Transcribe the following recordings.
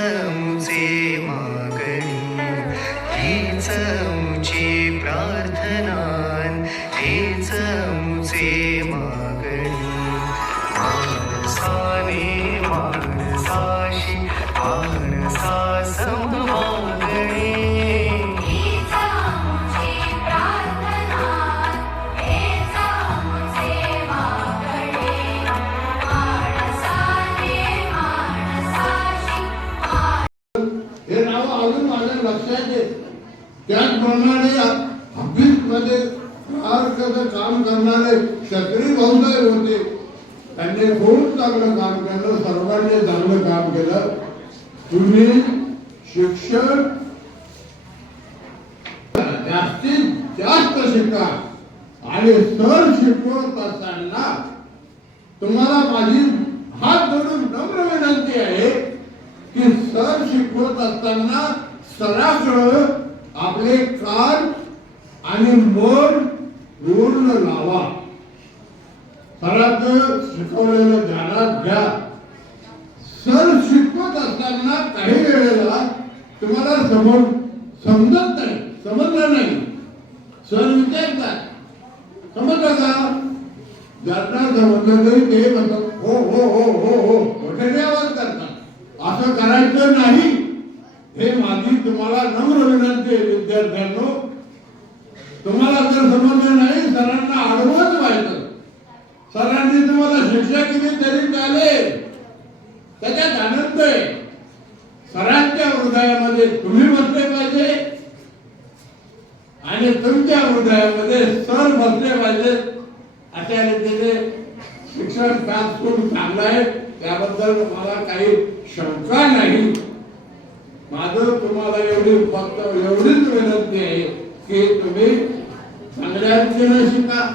मुझे मागणी, हीच मुझे प्रार्थना, हेच मुझे मागणी. माणसाने माणसाशी माणसास मागणी. हे नाव अजून माझ्या लक्षात येत. त्याचप्रमाणे ऑफिसमध्ये काम करणारे क्षत्रिय भाऊसाहेब होते. त्यांनी खूप चांगलं काम केलं, सर्वांनी चांगलं काम केलं. तुम्ही शिक्षण जास्तीत जास्त शिका आणि सर शिकवत असताना तुम्हाला माझी हात धरून नम्र विनंती आहे की सर शिकवत असताना सराकडं आपले कान आणि मन पूर्ण लावा. सराचं शिकवलेलं ध्यानात घ्या. सर शिकवत असताना काही वेळेला तुम्हाला समजत नाही, समजलं नाही, सर विचारतात समजलं का? ज्यांना समजलं नाही ते म्हणतात हो हो हो हो हो मोठ्याने आवाज करतात. असं करायचं नाही. हे माझी तुम्हाला नम्र विनंती आहे विद्यार्थ्यांनो. तुम्हाला जर समजलं नाही सरांना आडवंच व्हायचं. सरांनी तुम्हाला शिक्षा केली तरी चालेल, त्याच्यात आनंद आहे. सरांच्या हृदयामध्ये तुम्ही बसले पाहिजे आणि तुमच्या हृदयामध्ये सर बसले पाहिजे. अशा रीतीने शिक्षण काम खूप चांगलं आहे, त्याबद्दल मला काही शंका नाही. माझं तुम्हाला फक्त एवढीच विनंती आहे की तुम्ही चांगल्या रीतीने शिका.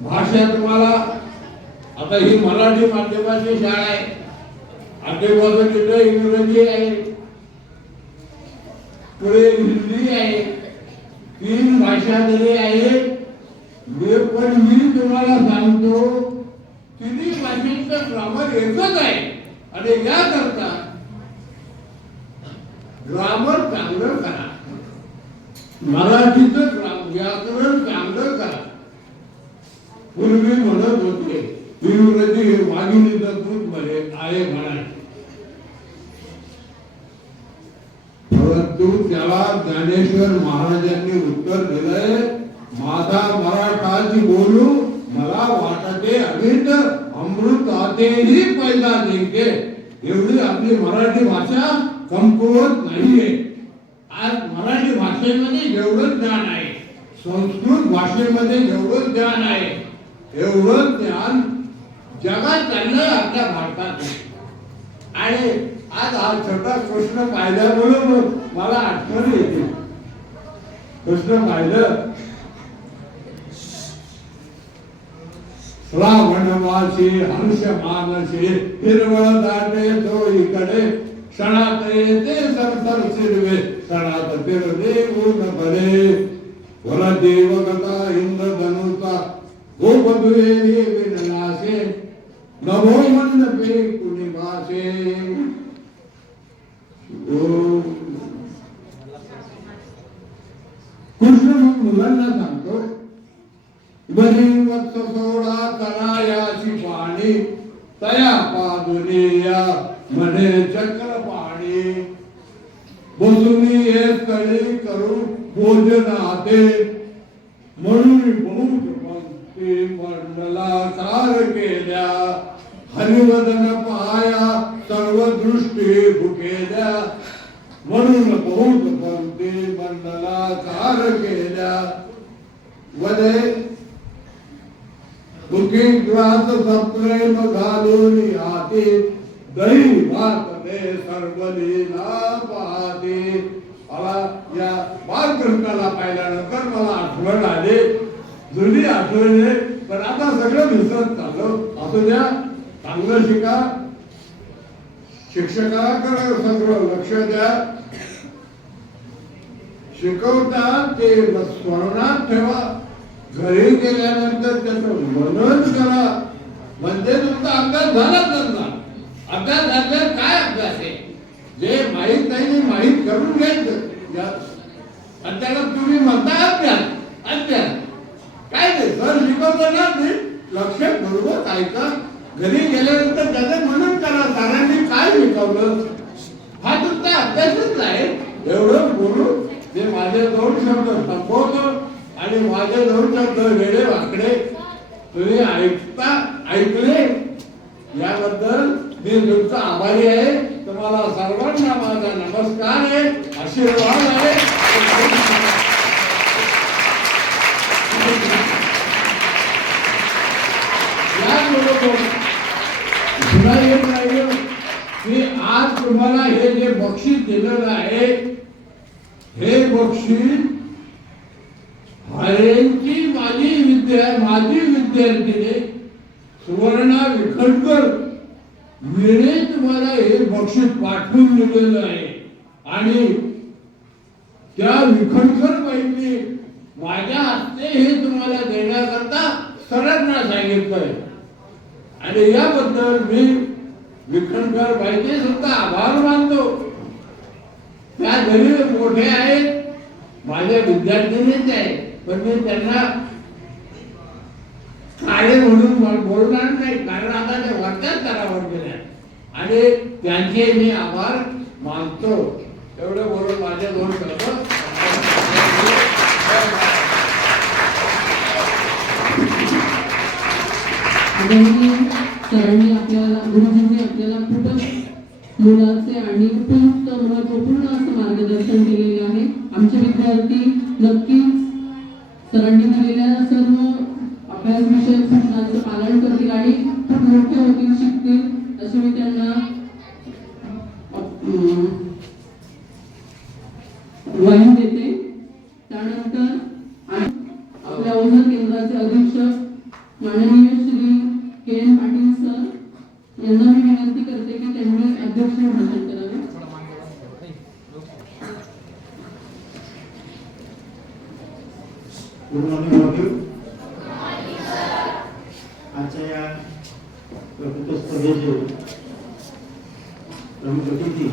भाषा तुम्हाला आता ही मराठी माध्यमाची शाळा आहे, आधीपासून तिथे इंग्रजी आहे, पुढे हिंदी आहे, 3 भाषा तरी आहे. पण मी तुम्हाला सांगतो 3 भाषेचं ग्रामर एकच आहे आणि याकरता ग्रामर चांगलं करा. मराठीचं व्याकरण चांगलं करा. पूर्वी म्हणत होते इंग्रजी हे वाघिणीचं दूध मध्ये आहे म्हणायचे, परंतु त्याला ज्ञानेश्वर महाराजांनी उत्तर दिलंय माझा मराठाची बोलू मला वाटते अमित अमृत आतेही पैदा देते. एवढी आपली मराठी भाषा कमकुवत नाहीये. आज मराठी भाषेमध्ये जेवढं ज्ञान आहे, संस्कृत भाषेमध्ये जेवढं ज्ञान आहे, एवढं ज्ञान जगात चाललंय आपल्या भारतात. आणि आज हा छोटा कृष्ण पाहिल्यामुळे मला आठवण येते. कृष्ण पाहिलं श्रावण मासी हर्ष मानसी हिरवळ दाटे चोळीकडे क्षणात येते सरसर शिरवे क्षणात फिरले ऊन भरे वर देवगता इंद्रधनुचा गोपदुवेली विनलासे नभो मंडपे कुणी भासे. कृष्ण मग मुलांना सांगतो बरी वत्स सोडा तनायाची पाणी तया पादुनिया म्हणे चक्र पाणी बसुनी हे कळी करू भोजनाते म्हणून बहुत पंक्ती मंडलाकार केल्या हरिवदन पाया सर्व दृष्टी भुकेल्या म्हणून बहुत पंक्ती मंडलाकार केल्या वदे बुकिंग ग्लास सप्रेम घालून हाती दही भात दे सर्वलीला पाहते. मला या बालकृष्णाला पाहिल्यानंतर मला आठवण आली, जुनी आठवण आहे. पण आता सगळं विसरत चाललो. असू द्या, चांगलं शिका, शिक्षकाकडे सगळं लक्ष द्या. शिकवतात ते स्मरणात ठेवा. घरी गेल्यानंतर त्याचं मनन करा, म्हणजे तुमचा अभ्यास झाला. अभ्यास काय अभ्यास आहे? जे माहीत नाही ते माहीत करून घ्यायचं. आणि त्याला तुम्ही म्हणता अभ्यास काय ते सर शिकवताना ते लक्षात बरोबर ऐका. घरी गेल्यानंतर त्याचं म्हणून करा सरांनी काय शिकवलं. हा तुमचा अभ्यासच आहे. एवढं बोलून ते माझे 2 शब्द संपवतो आणि माझे 2 शब्द वेडे वाकडे तुम्ही ऐकले याबद्दल मी तुमचा आभारी आहे. तुम्हाला सर्वांना माझा नमस्कार आहे, आशीर्वाद आहे. की आज तुम्हाला हे जे बक्षीस दिलेलं आहे हे बक्षीस हरेंची माजी विद्यार्थिनी सुवर्णा विखणकर हिने तुम्हाला हे बक्षीस पाठवून दिलेलं आहे. आणि त्या विखणकर बाईंनी माझ्या हस्ते हे तुम्हाला देण्याकरता सरांना सांगितलंय. आणि याबद्दल मी विखणकर बाईचे सुद्धा आभार मानतो. त्या जरी मोठे आहेत माझ्या विद्यार्थिनीच आहे पण मी त्यांना काळे म्हणून बोलणार नाही कारण आता ते वरच्या स्तरावर गेले आणि त्यांचे मी आभार मानतो. एवढं बोलून माझ्या 2 शब्द सरांनी आपल्याला गुरुजींनी आपल्याला खूपच मोलाचे आणि उपयुक्त महत्वपूर्ण असं मार्गदर्शन केलेले आहे. आमचे विद्यार्थी नक्कीच सरांनी दिलेल्या सर्व अभ्यास विषयक सूचनांचं पालन करतील आणि खूप मोठे होतील, शिकतील असे मी त्यांना ग्वाही देते. त्यानंतर आपल्या ओझर केंद्राचे अधीक्षक माननीय श्री के.एन. पाटील सर यांना मी विनंती करते की त्यांनी अध्यक्ष भाषण करावे. आजच्या या वक्तृत्व स्पर्धेचे प्रमुख अतिथी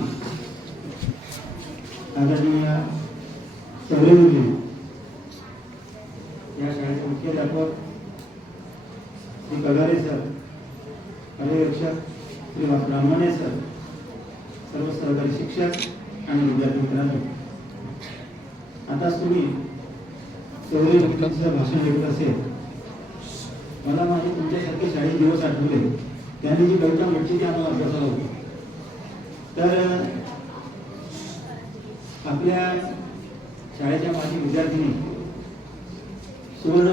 आदरणीय सौरभजी, या शाळेचे मुख्याध्यापक श्री कगारे सर, पर्यवेक्षक श्री ब्राह्मणे सर, सर्व सहकारी शिक्षक आणि विद्यार्थी मित्रांनो, आताच तुम्ही सौरभजींचं भाषण ऐकत असेल. मला माझे तुमच्यासारखे शाळेत दिवस आठवले. त्यांनी जी कविता म्हटली ती आम्हाला अभ्यासाला होती. तर आपल्या शाळेच्या माझी विद्यार्थिनी सुवर्ण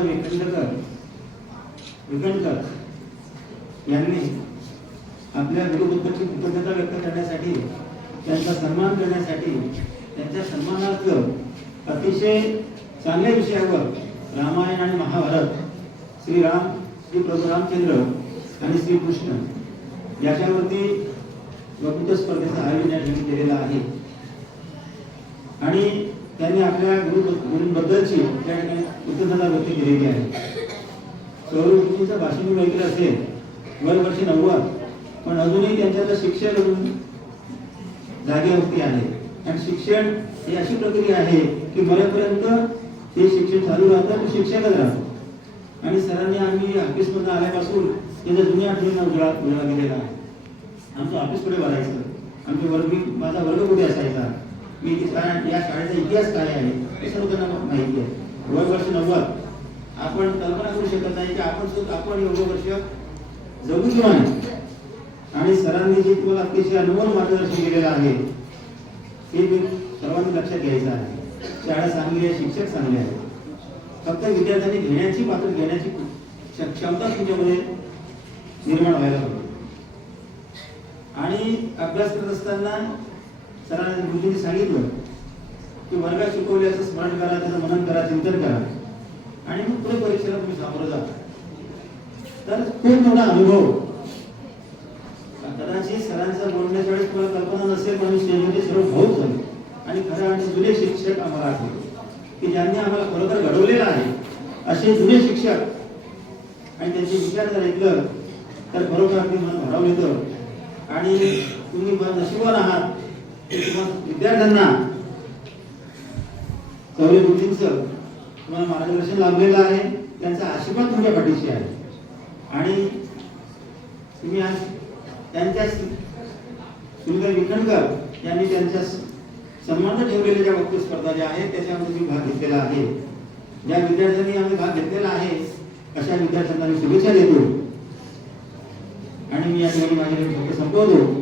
विखणकर यांनी आपल्या गुरुबद्दलची कृतज्ञता व्यक्त करण्यासाठी, त्यांचा सन्मान करण्यासाठी, त्यांच्या सन्मानार्थ अतिशय चांगल्या विषयावर रामायण आणि महाभारत, श्रीराम, श्री प्रभू रामचंद्र आणि श्रीकृष्ण याच्यावरती वक्तृत्व स्पर्धेचं आयोजन या ठिकाणी केलेलं आहे. आणि त्यांनी आपल्या गुरूंबद्दलची त्या ठिकाणी कृतज्ञता व्यक्त केलेली आहे. सौरभजींचं भाषण मी ऐकलं असेल, वर्षी 90, पण अजूनही त्यांच्यात शिक्षण जागेवरती आहे. आणि शिक्षण ही अशी प्रक्रिया आहे की मरेपर्यंत ते शिक्षण चालू राहतं, तो शिक्षकच राहतो. आणि सरांनी आम्ही ऑफिसमधून आल्यापासून त्याच्या जुन्या आठवणींना उजाळा केलेला आहे. आमचं ऑफिस कुठे भरायचं, आमचे माझा वर्ग कुठे असायचा, मी या शाळेचा इतिहास काय आहे हे सर्व त्यांना माहिती आहे. वर्ष 90 आपण कल्पना करू शकत नाही की आपण एवढं वर्ष जगू किंवा नाही. आणि सरांनी जे तुम्हाला अतिशय अनमोल मार्गदर्शन केलेलं आहे ते मी सर्वांनी लक्षात घ्यायचं आहे. शाळा चांगली आहे, शिक्षक चांगले आहेत, फक्त विद्यार्थ्यांनी घेण्याची क्षमता तुमच्यामध्ये निर्माण व्हायला हवी. आणि अभ्यास करत असताना सरांनी गुरुजींनी सांगितलं की वर्गात शिकवल्याचं स्मरण करा, त्याचं मनन करा, चिंतन करा आणि मग पुढे परीक्षेला तुम्ही सामोरं जा. तर खूप मोठा अनुभव, कदाचित सरांचा बोलण्याच्या वेळेस तुम्हाला कल्पना नसेल, पण स्टेजमध्ये सर्व भाऊक झाले. आणि खरं आणि जुने शिक्षक आम्हाला आठवले की ज्यांनी आम्हाला खरोखर घडवलेलं आहे. असे जुने शिक्षक आणि त्यांचे विचार जर ऐकलं तर खरोखर अगदी मन भारावून येतं. आणि तुम्ही नशिबवान आहात की तुम्हाला विद्यार्थ्यांना चौरे बुद्धींचं तुम्हाला मार्गदर्शन लाभलेलं आहे, त्यांचा आशीर्वाद तुमच्या पाठीशी आहे. आणि तुम्ही आज त्यांच्या सुंदर विखणकर यांनी त्यांच्या सन्मान ठेवलेल्या ज्या वक्तृत्व स्पर्धा ज्या आहेत त्याच्यामध्ये मी भाग घेतलेला आहे. ज्या विद्यार्थ्यांनी आम्ही भाग घेतलेला आहे अशा विद्यार्थ्यांना मी शुभेच्छा देतो आणि मी या ठिकाणी माझे वक्तव्य संपवतो.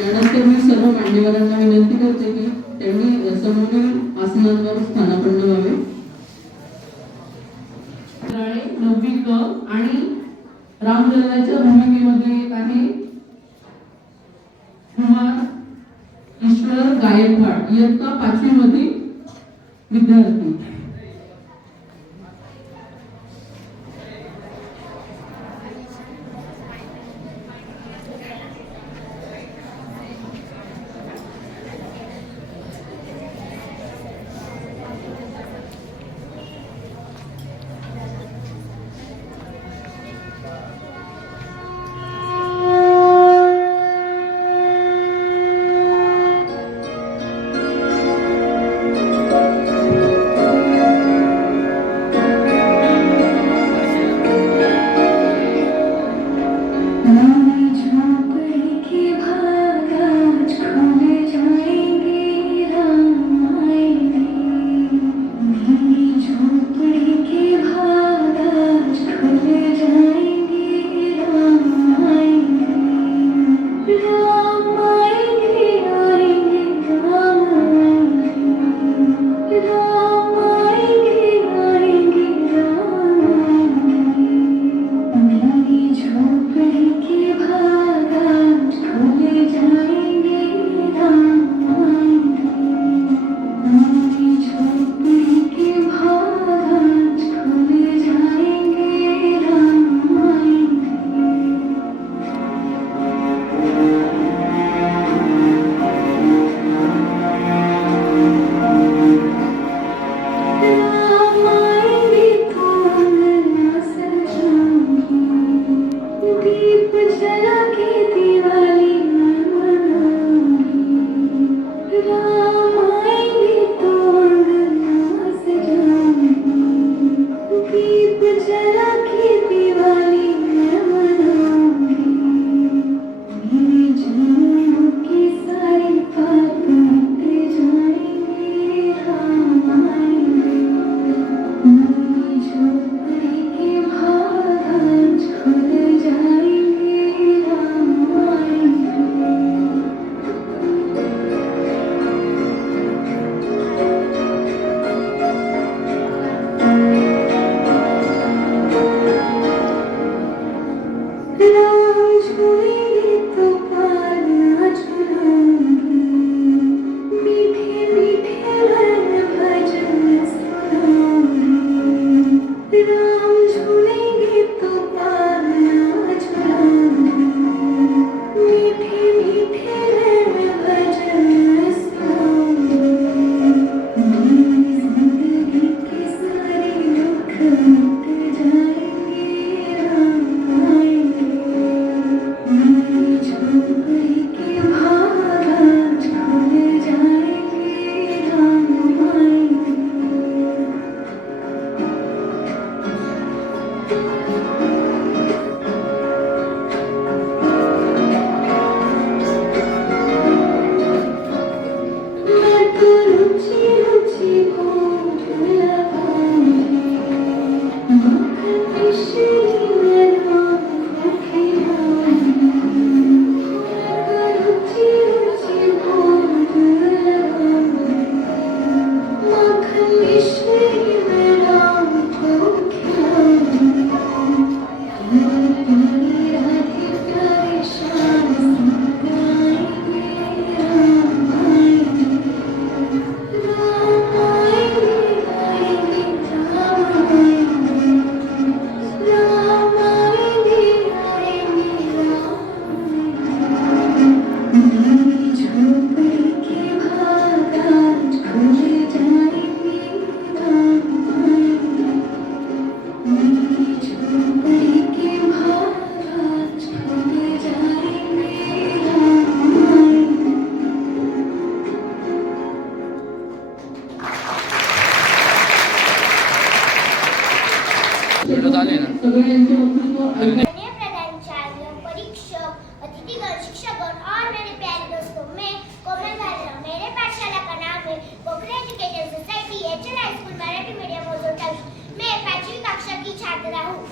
यानंतर मी सर्व मान्यवरांना विनंती करते की त्यांनी समोरील आसनांवर स्थानापन्न व्हावे. नववी क आणि रामलल्लाच्या भूमिकेमध्ये येत आहे कुमार ईश्वर गायकवाड, इयत्ता 5वी मधील विद्यार्थी. सगळ्यांचे वक्तृत्व ऐका. माननीय प्रधानाचार्य, परीक्षक, अतिथिगण, शिक्षकगण और मेरे प्यारे दोस्तों, मैं कोमल भार्गव, मेरे पाठशाला का नाम है पोखरे एजुकेशन सोसाइटी एचएल हाई स्कूल मराठी मीडियम मोजोटा। मैं 5वीं कक्षा की छात्रा हूँ।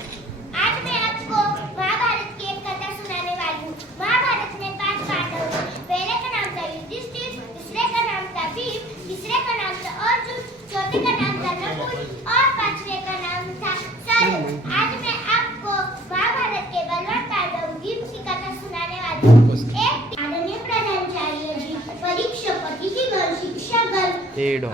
आज मैं आपको महाभारत की एक कथा सुनाने वाली हूँ। महाभारत में 5 पांडव थे। पहले का नाम था युधिष्ठिर, दूसरे का नाम था भीम, तीसरे का नाम था अर्जुन, चौथे का नाम था नकुल और पांचवे का नाम था सारंग। आज मैं आपको महाभारत के बलवान पांडव भीम की कथा सुनाने वाली हूँ। एक आदरणीय प्रधानाचार्य जी, परीक्षक, अतिथिगण, शिक्षकगण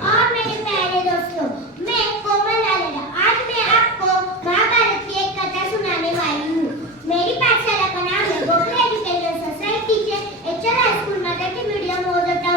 और मेरे प्यारे दोस्तों, मैं कोमल लालेला आज मैं आपको महाभारत की एक कथा सुनाने वाली हूँ। मेरी पाठशाला का नाम है पोखरे एजुकेशन सोसाइटी के एचएल हाई स्कूल मराठी मीडियम मोजोटा।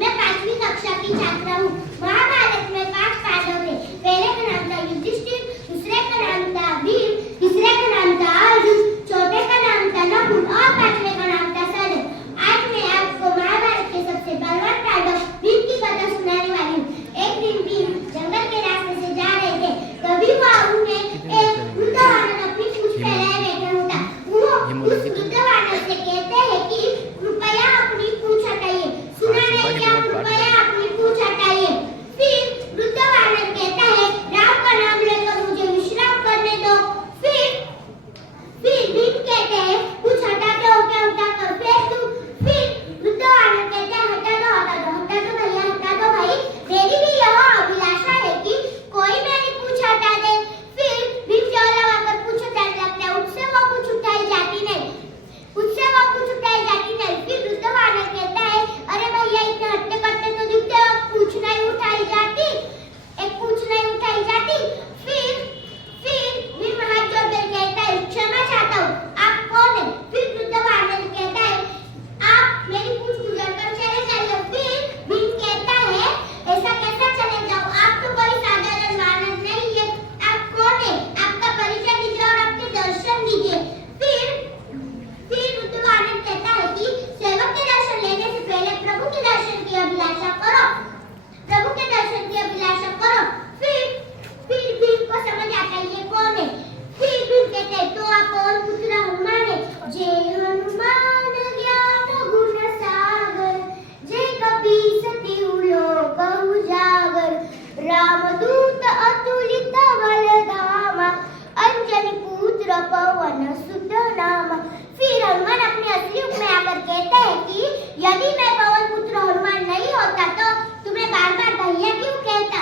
मैं 5वीं कक्षा की छात्रा हूँ। महाभारत में 5 पांडव थे। पहले का नाम था युधिष्ठिर, दूसरे का नाम था भीम, तीसरे का नाम था अर्जुन, चौथे का नाम था नकुल और पांचवे का नाम था सारंग। आज मैं आपको महाभारत के सबसे बलवान पांडव भीम की कथा सुनाने वाली हूँ। एक दिन भीम जंगल के रास्ते से जा रहे थे। तभी वहाँ उन्हें एक वृद्ध वानर अपनी पूंछ फैलाए बैठा होता। वो उस वृद्ध वानर से कहते हैं कि कृपया अपनी पूंछ हटाइए। सुना नहीं क्या? कृपया अपनी पूंछ हटाइए। फिर वृद्ध वानर कहता है, राम का नाम लेकर मुझे विश्राम करने दो। फिर भीम कहते हैं, कुछ हटाते हो क्या? उठाकर फेंक दूं। फिर वृद्ध वानर कहता है, हटा दो भैया, हटा दो भाई। मेरी भी यह अभिलाषा है कि कोई मेरी पूंछ हटा दे। फिर भीम जोर लगाकर पूंछ उठाने लगता है। उससे वो पूंछ उठाई जाती नहीं। फिर वृद्ध वानर कहता है, अरे भैया इतने हट्टे कट्टे तो दिखते हो, पूंछ नहीं उठाई जाती। फिर भीम हाथ जोड़कर कहता है, क्षमा चाहता हूँ, आप कौन है? फिर वृद्ध वानर कहता है, आप मेरी पूंछ गुजरकर चले जाइए। फिर भीम कहता है, ऐसा कैसा चले जाओ? आप तो कोई साधारण वानर नहीं है। आप कौन है? आपका परिचय दीजिए और अपने दर्शन दीजिए। फिर वृद्ध वानर कहता है कि सेवक के दर्शन लेने से पहले प्रभु के दर्शन की अभिलाषा करो। फिर भीम को समझ आता है ये कौन है। फिर भीम कहते हैं, तो आप कौन? पुत्र हनुमान है। जय हनुमान ज्ञान गुण सागर, जय कपीस तिहु लोक उजागर, रामदूत अतुलित बल धामा, अंजनी पुत्र पवन सुत नामा। फिर हनुमान अपने असली रूप में आकर कहते हैं कि यदि मैं पवन पुत्र हनुमान नहीं होता तो तुम्हें बार बार भैया क्यों कहता?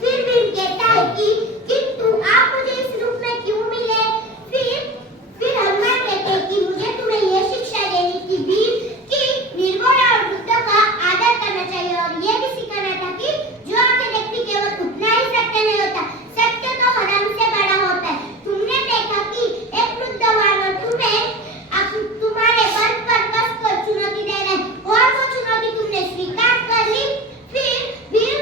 फिर भीम कहता है कि किंतु आप मुझे इस रूप में क्यों मिले? फिर हनुमान कहते हैं कि मुझे तुम्हें यह शिक्षा देनी थी भीम कि निर्गुण और बुद्ध का आदर करना चाहिए और यह भी सिखाना था कि जो आंखें देखती केवल उतना ही सत्य नहीं होता, सत्य तो हरम से बड़ा होता है। तुमने देखा कि एक वृद्ध वानर तुम्हारे बल पर कसकर चुनौती दे रहे और वो चुनौती तुमने स्वीकार कर ली। फिर भीम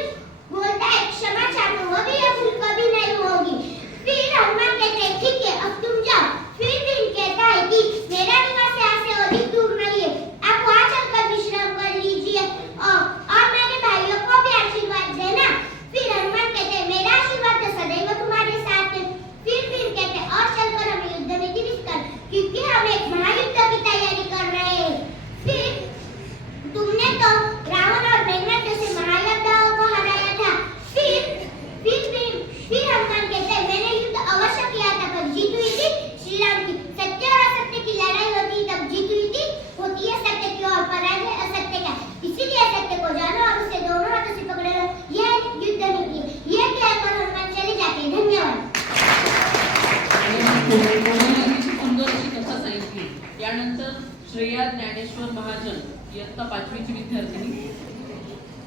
बोलता है, क्षमा चाहता हूँ, अभी यह भूल कभी नहीं होगी। फिर हनुमान कहते हैं, ठीक है अब तुम जाओ। फिर भीम कहता है कि मेरा निवास यहाँ से अधिक दूर नहीं है, आप वहाँ चलकर विश्राम कर लीजिए और मेरे भाइयों को भी आशीर्वाद देना। फिर हनुमान कहते हैं, मेरा आशीर्वाद तो सदैव तुम्हारे साथ है। फिर भीम कहते हैं, और चलकर हम युद्ध में गिरफ्तार, क्योंकि हम एक महायुद्ध की तैयारी कर रहे हैं। फिर तुमने तो रावण और मेघनाद जैसे महायोद्धाओं को हराया था। फिर हनुमान कहते हैं, मैंने युद्ध अवश्य किया था पर जीत हुई थी श्री राम की। सत्य और असत्य की लड़ाई होती तब जीत हुई थी, होती है सत्य की और पराजय असत्य का। इसीलिए सत्य को जानो और उसे दोनों हाथों से पकड़े रहो, यह युद्ध नीति है। यह कहकर हनुमान चले जाते हैं। धन्यवाद। सुंदर अशी कथा सांगितली. यानंतर श्रेया ज्ञानेश्वर महाजन, इयत्ता 5वीची विद्यार्थिनी.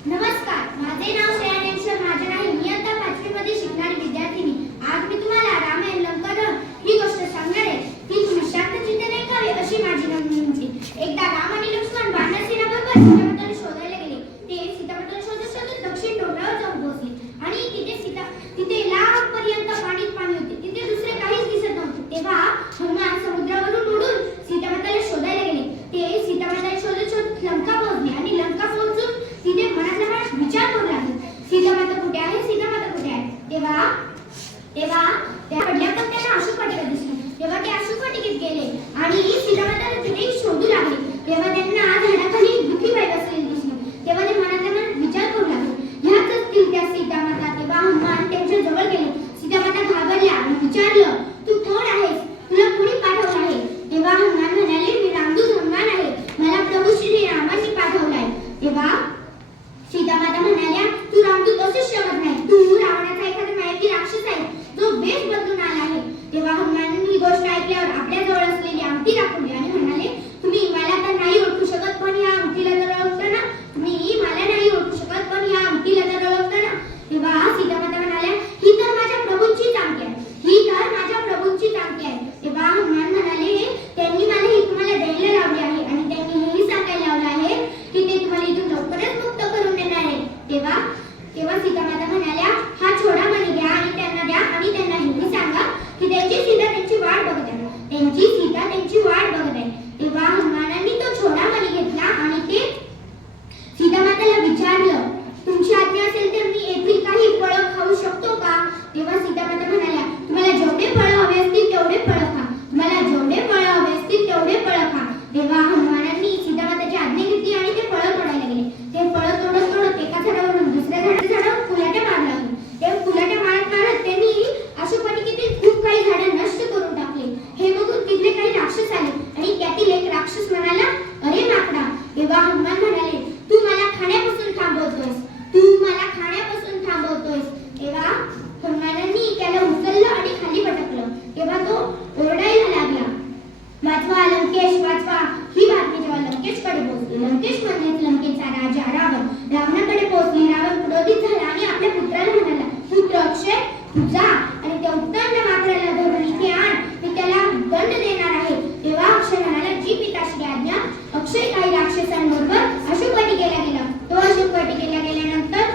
नमस्कार, माझे नाव श्रेया ज्ञानेश्वर महाजन आहे. मी आता 5वी मध्ये शिकणारी विद्यार्थिनी. आज मी तुम्हाला रामायण लंकादहन ही गोष्ट सांगणार आहे. ती तुम्ही शांतचित्ताने ऐकावी अशी माझी विनंती. एकदा राम आणि लक्ष्मण वानरसेनाबरोबर सीतामाताला शोधायला गेले. ते सीतामाताला शोधत दक्षिण डोंगरावर जाऊन पोहोचले आणि तिथे लांबपर्यंत पाणी होते. तिथे दुसरे काहीच दिसत नव्हते. तेव्हा हनुमान समुद्रावरून उडून सीतामाताला शोधायला गेले. ते सीतामाताला शोधत लंका पोहोचले आणि लंका पोहोचून तिथे मनातल्या मनात विचार करू लागले. तेव्हा त्या पडल्या पण त्यांना अशुकटिका दिसली. तेव्हा ते अशुकटिकेत गेले आणि सीतामाताला तिथे शोधू लागले. तेव्हा त्यांना झाडाखाली दुःखी बाई बसलेली दिसली. तेव्हा ते मनातल्या मनात विचार करू लागले, ह्याच असतील त्या सीतामाता. तेव्हा हनुमान त्यांच्या जवळ गेले. सीतामाता घाबरल्या आणि विचारलं, तू कोण आहेस? तुला कोणी पाठवलं आहे? तेव्हा हनुमान म्हणाले, मी रामदूत हनुमान आहे. मला प्रभू श्री रामांनी पाठवलाय. तेव्हा सीतामाता म्हणाल्या, तू रामदूत असूच शकत नाही. तू रावणाचा एखादा मायकी राक्षस आहे जो वेश बदलून आला आहे. तेव्हा हनुमानांनी ही गोष्ट ऐकल्यावर आपल्या जवळ असलेली अंगठी दाखवली आणि म्हणाले, तुम्ही मला तर नाही ओळखू शकत, पण या अंगठीला तर ओळखता ना? तुम्ही मला नाही ओळखू शकत, पण या अंगठीला तर ओळखता ना? तेव्हा सीतामाता म्हणाल्या, ही तर माझ्या प्रभूंचीच अंगठी आहे. ही तर माझ्या प्रभूंचीच अंगठी आहे. तेव्हा हनुमान म्हणाले, त्यांनी मला ही तुम्हाला द्यायला लावली आहे आणि त्यांनी हेही सांगायला लावलं आहे की ते तुम्हाला इथून लवकरच मुक्त करून देणार आहे. तेव्हा सीतामाता म्हणाल्या, हा छोडा मणी घ्या आणि त्यांना द्या आणि त्यांना हेही सांगा की त्यांची सीता त्यांची वाट बघत आहे. त्यांची सीता त्यांची वाट बघत आहे. तेव्हा हनुमानांनी तो छोडा मणी घेतला आणि ते सीतामाताला विचारलं, तुमची आज्ञा असेल तर मी येथील काही फळं खाऊ शकतो का? तेव्हा सीतामाता म्हणाल्या, तुम्हाला जेवढे फळं हवे असतील तेवढे फळं खा. तुम्हाला जेवढे फळं हवे असतील तेवढे फळं खा. तेव्हा हनुमानांनी सीतामाताची आज्ञा घेतली आणि ते फळं तोडायला गेले. ते फळं तोडत एका झाडावरून दुसऱ्या झाडावर फुलाट्या मारला. ते फुलाट्या मारत त्यांनी अशुकटिकेतील खूप काही झाडं नष्ट करून टाकले. हे बघून तिथले काही राक्षस आले आणि त्यातील एक राक्षस म्हणाला, अरे माकडा. तेव्हा हनुमान म्हणाले, तू मला खाण्यापासून थांबवतोयस. तेव्हा हनुमानांनी त्याला उचललं आणि खाली पटकलं. तेव्हा तो ओरडायला लागला, वाचवा लंकेश वाचवा. ही बातमी जेव्हा लंकेशकडे पोहोचली, लंकेश म्हणजेच लंकेचा राजा रावण रावणाकडे पोहोचली. रावण क्रोधित झाला आणि आपल्या पुत्राला म्हणाला, पुत्र अक्षय, तू जा आणि त्या उत्तंड माकडाला धरून इथे आण. मी त्याला दंड देणार आहे. तेव्हा अक्षय म्हणाला, जी पिताश्री आज्ञा. अक्षय काही राक्षसांबरोबर अशुकटिकेला गेला. तो अशुकटिकेला गेल्यानंतर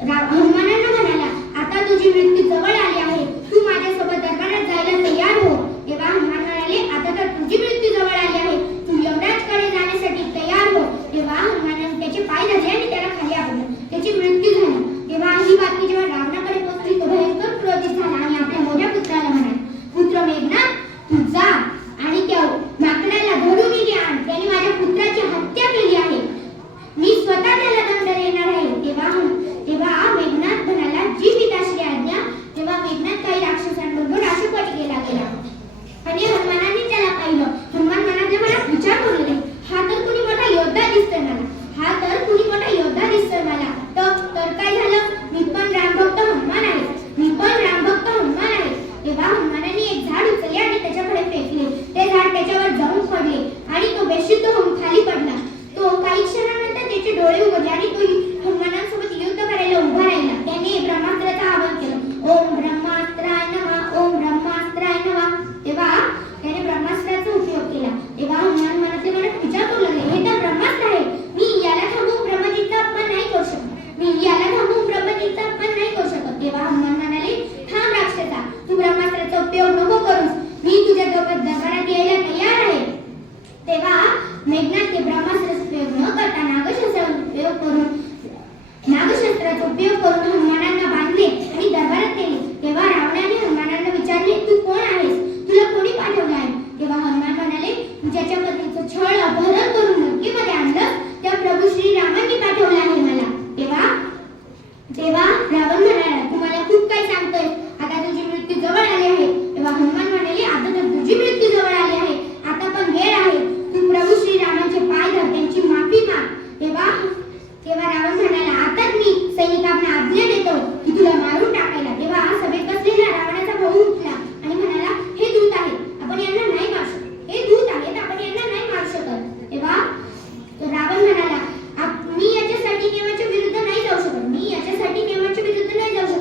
हनुमानांना म्हणाला, आता तुझी मृत्यू जवळ आली आहे. तू माझ्यासोबत दरबारात जायला तयार हो. तेव्हा हनुमान म्हणाले, आता तर तुझी मृत्यू जवळ आली आहे. तू यमराजकडे जाण्यासाठी तयार हो. तेव्हा हनुमानाने त्याचे पाय धरले आणि त्याला खाली आपटलं. त्याची मृत्यू झाली. तेव्हा ही बातमी जेव्हा रावणाकडे पोहोचली, तो भयंकर क्रोधित झाला आणि आपल्या मोठ्या पुत्राला म्हणाला, पुत्र मेघनाथ, तू जा आणि त्या माकडाला धरून इथे आण. त्याने माझ्या पुत्राची हत्या केली आहे. मी स्वतः त्याला दंड देणार आहे. तेव्हा मेघनाथ म्हणाला, जी पिताश्री आज्ञा. तेव्हा मेघनाथ काही राक्षसांबरोबर अशुकटिकेला गेला आणि हनुमानांनी त्याला पाहिलं. हनुमान म्हणाले, मला विचार करू दे, हा तर कुणी मोठा योद्धा दिसतोय मला. तर काय झालं, मी पण रामभक्त हनुमान आहे. तेव्हा हनुमानांनी एक झाड उचलले आणि त्याच्याकडे फेकले. ते झाड त्याच्यावर जाऊन पडले आणि तो बेशुद्ध होऊन खाली पडला. तो काही क्षणानंतर त्याचे डोळे उघडले आणि तो हनुमानांसोबत युद्ध करायला उभा राहिला. त्याने ब्रह्मास्त्राचं आवाहन केलं, ओम ब्रह्मास्त्राय नमः, ओम ब्रह्मास्त्राय नमः. तेव्हा त्याने ब्रह्मास्त्राचा उपयोग केला. तेव्हा हनुमान मनातल्या मनात विचार करू लागले, हे तर ब्रह्मास्त्र आहे. मी याला थांबवून ब्रह्मजीचा अपमान नाही करू शकत. तेव्हा हनुमान म्हणाले, थांब राक्षसा, तू ब्रह्मास्त्राचा उपयोग नको करूस. मी तुझ्या दरबारात यायला तयार आहे. तेव्हा मेघनाथ ते ब्रह्मास्त्राचा उपयोग न करता नागशस्त्राचा उपयोग करून हनुमानांना बांधले आणि दरबारात नेले. तेव्हा रावणाने हनुमानांना विचारले, तू कोण आहेस? तुला कोणी पाठवलं आहे? तेव्हा हनुमान म्हणाले, ज्याच्या पत्नीचं छळ अपहरण करून लंकेमध्ये आणलं त्या प्रभू श्री रामांनी पाठवलं आहे मला. तेव्हा रावण म्हणाला, तू मला खूप काही सांगतोय. आता तुझी मृत्यू जवळ आली आहे. तेव्हा हनुमान म्हणाले, आता तर तुझी मृत्यू जवळ आली आहे. आता पण वेळ आहे. तू प्रभू श्री रामांचे पाय धर, त्यांची माफी माग. तेव्हा रावण म्हणाला, आताच मी सैनिकांना आज्ञा देतो की तुला मारून टाकायला. तेव्हा सभेत बसलेला रावणाचा भाऊ उठला आणि म्हणाला, हे दूत आहेत, आपण यांना नाही मारू शकत. तेव्हा रावण म्हणाला, मी याच्यासाठी नियमाच्या विरुद्ध नाही जाऊ शकत.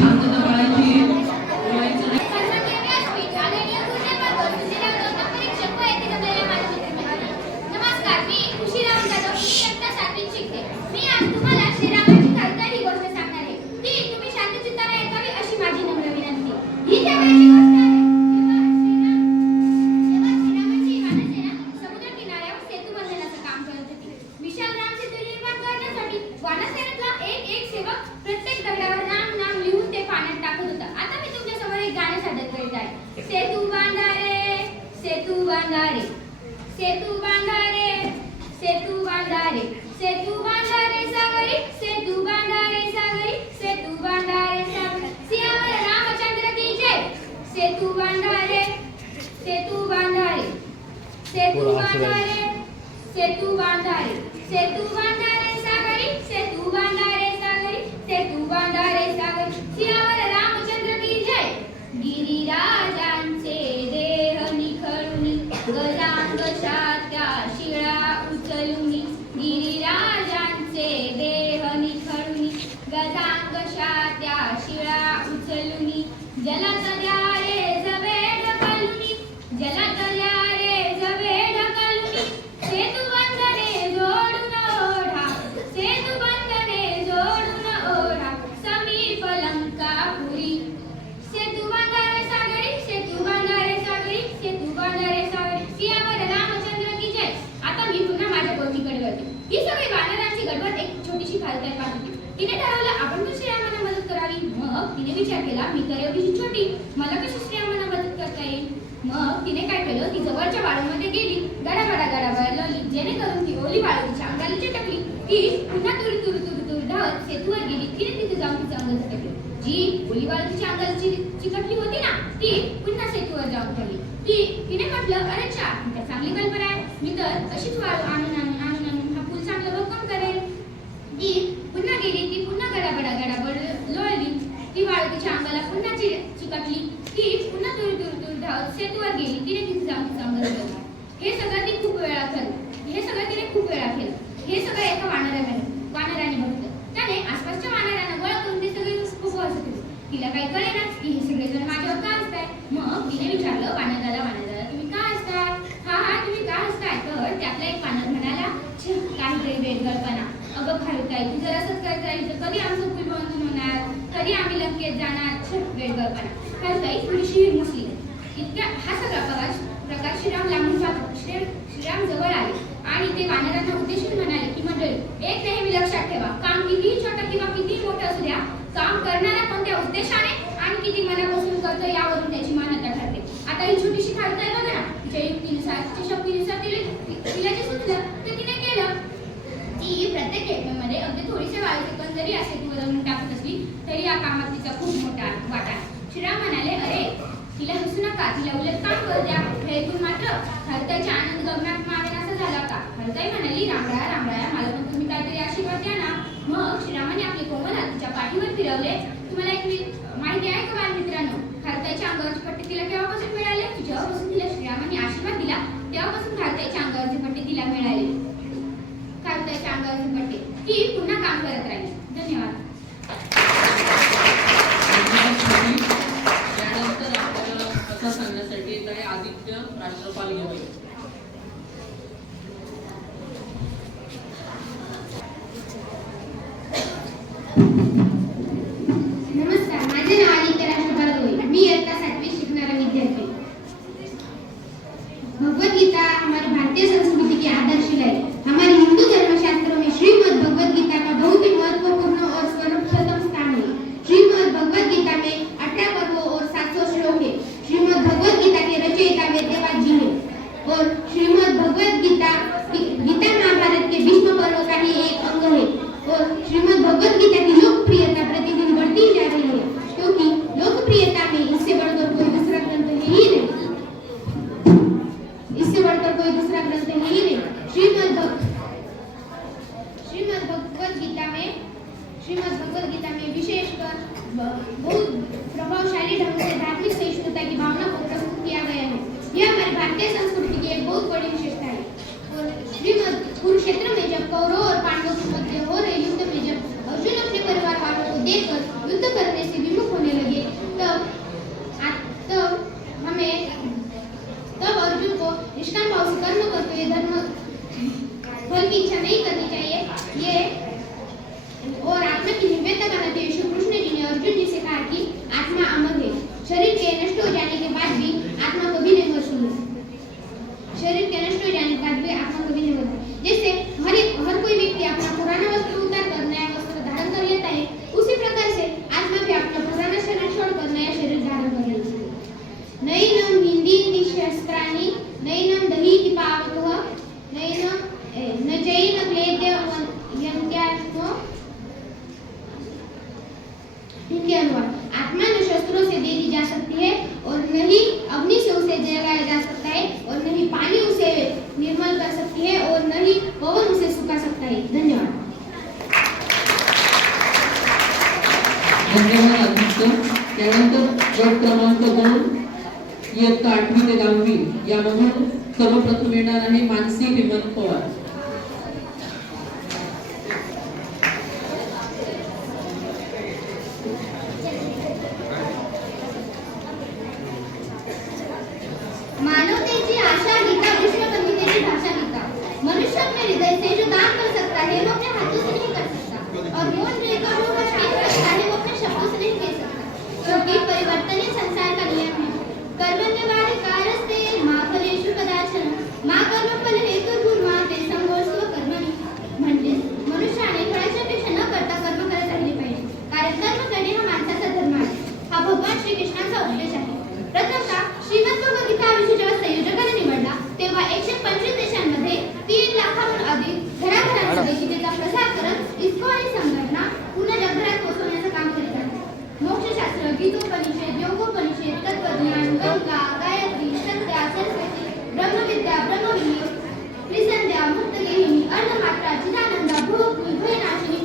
शांतता पाळायची आहे. बोलायचं नाही. सन्माननीय व्यासपीठ, आदरणीय पूज्यपाद, पूज्यराव गौतम परीक्षक व येथे जमलेल्या माझ्या मित्रमंडळी. नमस्कार, मी खुशीराम जाधव, इयत्ता 7वीत शिकते. मी आज तुम्हाला श्रीरामाची खालता ही गोष्ट सांगणार आहे. ती तुम्ही शांतचित्ताने ऐकावी अशी माझी नम्र विनंती. ही त्यावेळची गोष्ट आहे जेव्हा श्रीरामाची वानरसेना समुद्र किनाऱ्यावर सेतू बांधण्याचं काम करत होती. विशाल राम सेतू निर्माण करण्यासाठी वानरसेनेतला एक सेवक प्रत्येक दगडावर नाम लिहून ते पाण्यात टाकत होता. आता मी तुमच्या समोर एक गाणं सादर करीत आहे. सेतू बांधारे, सेतू बांधारे, सेतू बांधारे, सेतू बांधारे, सेतू बांधारे सागरी, सेतू बांधारे सागरी, सेतू बांधारे सागरी. सियावर रामचंद्र की जय. सेतू बांधारे, सेतू बांधारे, सेतू बांधारे, सेतू बांधारे, सेतू बांधारे सागरी, सेतू बांधारे सागरी, सेतू बांधारे सागरी. सियावर रामचंद्र की जय. गिरिराजांचे देह निखळूनी, गजांग छात्या शिळा उचलूनी. गिरिराजांचे देह निखळूनी, गजांग छात्या शिळा उचलूनी. जलतल्या रे जवे ढकलूनी, जलतल्या रे जवे ढकलूनी. सेतू बंधने जोडून ओढा, सेतू बंधने जोडून ओढा, समीप लंकापुरी. सेतू बांधारे सागरी, सेतू बांधारे सागरी, सेतू बांधारे सागरी. सियावर रामचंद्र की जय. आता मी पुन्हा माझ्या गोष्टीकडे वळते. ही सगळी वानरांची गडबड एक छोटीशी खालताय पाहिली. तिने ठरवलं आपण तर श्रीरामांना मदत करावी. मग तिने विचार केला, मी तर एवढीशी छोटी, मला कशी श्रीरामांना मदत करता येईल. मग तिने काय केलं, ती जवळच्या वाळूमध्ये गेली, गडाबडा लावली, जेणेकरून ती ओली वाळू तिच्या अंगाला चिटकली. ती पुन्हा तुरी तुरी तुरी तुरी धावत सेतूवर गेली. तिने तिथे जाऊन तिचं अंग चिटकली. जी ओली वाळू तिच्या अंगाला चिकटली होती ना, ती पुन्हा सेतूवर जाऊन पडली. तिने म्हटलं, अरे चा, चांगली कल्पना आहे, मी तर अशीच वाळू आणून हा पूल चांगलं भक्कम करेल. ती पुन्हा गेली, ती पुन्हा गडाबड लोळली. ती वाळू तिच्या अंगाला पुन्हा चिकटली. ती पुन्हा तुरी तुरी तुरी धावत सेतूवर गेली. तिने तिथे जाऊन तिचं अंग चिटकलं. हे सगळं तिने खूप वेळा केलं. हे सगळं एका वानराने बघितलं. त्याने आसपासच्या वानरांना गोळा करून ते सगळे खूप हसत होते. तिला काही कळेनाच की हे सगळेजण माझ्यावर का हसताय. मग तिने विचारलं वानराला, तुम्ही का हसताय. हा तुम्ही का हसताय. तर त्यातला एक वानर म्हणाला, काहीतरी वेडगळपणा. अगं खालताय, तू जर असंच करत राहील तर कधी आमचं पूल बांधून होणार, कधी आम्ही लंकेत जाणार. वेडगळपणा. खालताई थोडीशी मुसली. इतक्या हा सगळा प्रकार श्रीराम लांबून पाहतो. श्रीराम जवळ आले आणि ते वानरांना उद्देशून म्हणाले की मंडळी, एक नेहमी लक्षात ठेवा, काम कितीही छोटं किंवा कितीही मोठं असू द्या, काम करणारा कोणत्या उद्देशाने आणि किती मनापासून करतो यावरून त्याची मान्यता ठरते. आता ही छोटीशी खालताय बघा ना, तिच्या युक्तीनुसार, तिच्या शक्तीनुसार तिला जे सुचलं ते तिने केलं. ती प्रत्येक यज्ञामध्ये अगदी थोडीशी वाळू सेकंद जरी असे वरून टाकत असली तरी या कामात तिचा खूप मोठा वाटा. श्रीराम म्हणाले, अरे तिला हसू नका, तिला उलट काम करू द्या. हे ऐकून मात्र हरताईच्या आनंद गगनात मावेनासा झाला का. हरताई म्हणाली, रामराया, मला पण तुम्ही काहीतरी आशीर्वाद द्या ना. मग श्रीरामाने आपले कोमल हात तिच्या पाठीवर फिरवले. तुम्हाला एक माहिती आहे का बालमित्रांनो, हरताईच्या अंगावरचे पट्टे तिला केव्हापासून मिळाले. जेव्हापासून तिला श्रीरामाने आशीर्वाद दिला तेव्हापासून हरताईच्या अंगावरचे पट्टे तिला मिळाले. हरताईच्या अंगावरचे पट्टे. ती पुन्हा काम करत राहिली. धन्यवाद. त्यानंतर आपल्याला कथा सांगण्यासाठी येत आहे आदित्य राष्ट्रपाल घेवळे. नमस्कार, माझे नाव आदित्य राष्ट्रपाल घेवळे. मी इयत्ता 7वीत शिकणारा विद्यार्थी. भगवत गीता हमारी भारतीय संस्कृति की आधारशिला है. हमारे हिंदू धर्मशास्त्रों में श्रीमद् भगवत गीता का बहुत ही महत्वपूर्ण और सर्वप्रथम स्थान है. श्रीमद् भगवत गीता में 18 पर्वों और 700 श्लोक है. श्रीमद् भगवत गीता के रचयिता वेदव्यास जी हैं और श्रीमद् भगवत गीता महाभारत के भीष्म पर्व का ही एक अंग है. और श्रीमद् भगवत गीता की लोकप्रियता प्रतिदिन बढ़ती जा रही है, क्योंकि लोकप्रियता में इससे बढ़कर कोई दूसरा ग्रंथ है ही नहीं. इससे बढ़कर कोई दूसरा ग्रंथ है ही नहीं. श्रीमद् भगवत गीता में विशेषकर बहुत प्रभावशाली ढंग से धार्मिक सहिष्णुता की भावना को प्रस्तुत किया गया है. यह हमारी भारतीय संस्कृति की एक बहुत बड़ी विशेषता है. और श्रीमद् कुरुक्षेत्र में जब कौरवों और पांडवों के मध्य हो रहे युद्ध में जब अर्जुन अपने परिवार वालों को देखकर युद्ध करने से विमुख गट क्रमांक 2 इयत्ता 8वी ते 10वी यामधून सर्वप्रथम येणार आहे मानसी हेमंत पवार. मानवतेची आशा गीता विश्व कवितेची भाषा गीता. मनुष्य अपने हृदय से जो दान कर सकता है वो अपने हाथों से नहीं कर सकता और मौन रहकर जो कुछ कह सकता है वो अपने शब्दों से नहीं कह सकता, क्योंकि परिवर्तन ही संसार का नियम है. कर्मण्यवादी कारस्ते मा फलेषु कदाचन मा कर्मफल हेतुर्भूर्मा ते संगोऽस्त्व कर्मणि. म्हणजे मनुष्याने फळाच्या अपेक्षा न करता कर्म करत राहिले पाहिजे, कारण कर्म करणे हा माणसाचा धर्म आहे. हा भगवान श्रीकृष्णांचा उपदेश आहे. प्रथमतः श्रीमद भगवद्गीता हा विषय जेव्हा संयोजकाने निवडला तेव्हा 125 देशांमध्ये 3 लाखाहून अधिक घराघरांमध्ये गीतेचा प्रसार करत इस्कॉन आणि संघटना पूर्ण जगभरात पोहोचवण्याचं काम करीत आहे. मोक्षशास्त्र, गीतोपनिषद, योगोपनिषद, तत्वज्ञान, गंगा, गायत्री, सत्या, सरस्वती, ब्रह्मविद्या, ब्रह्मविद्या, त्रिसंध्या, मुक्तगेहिनी, अर्धमात्रा, चिदानंदा, भोगनी, भयनाशिनी,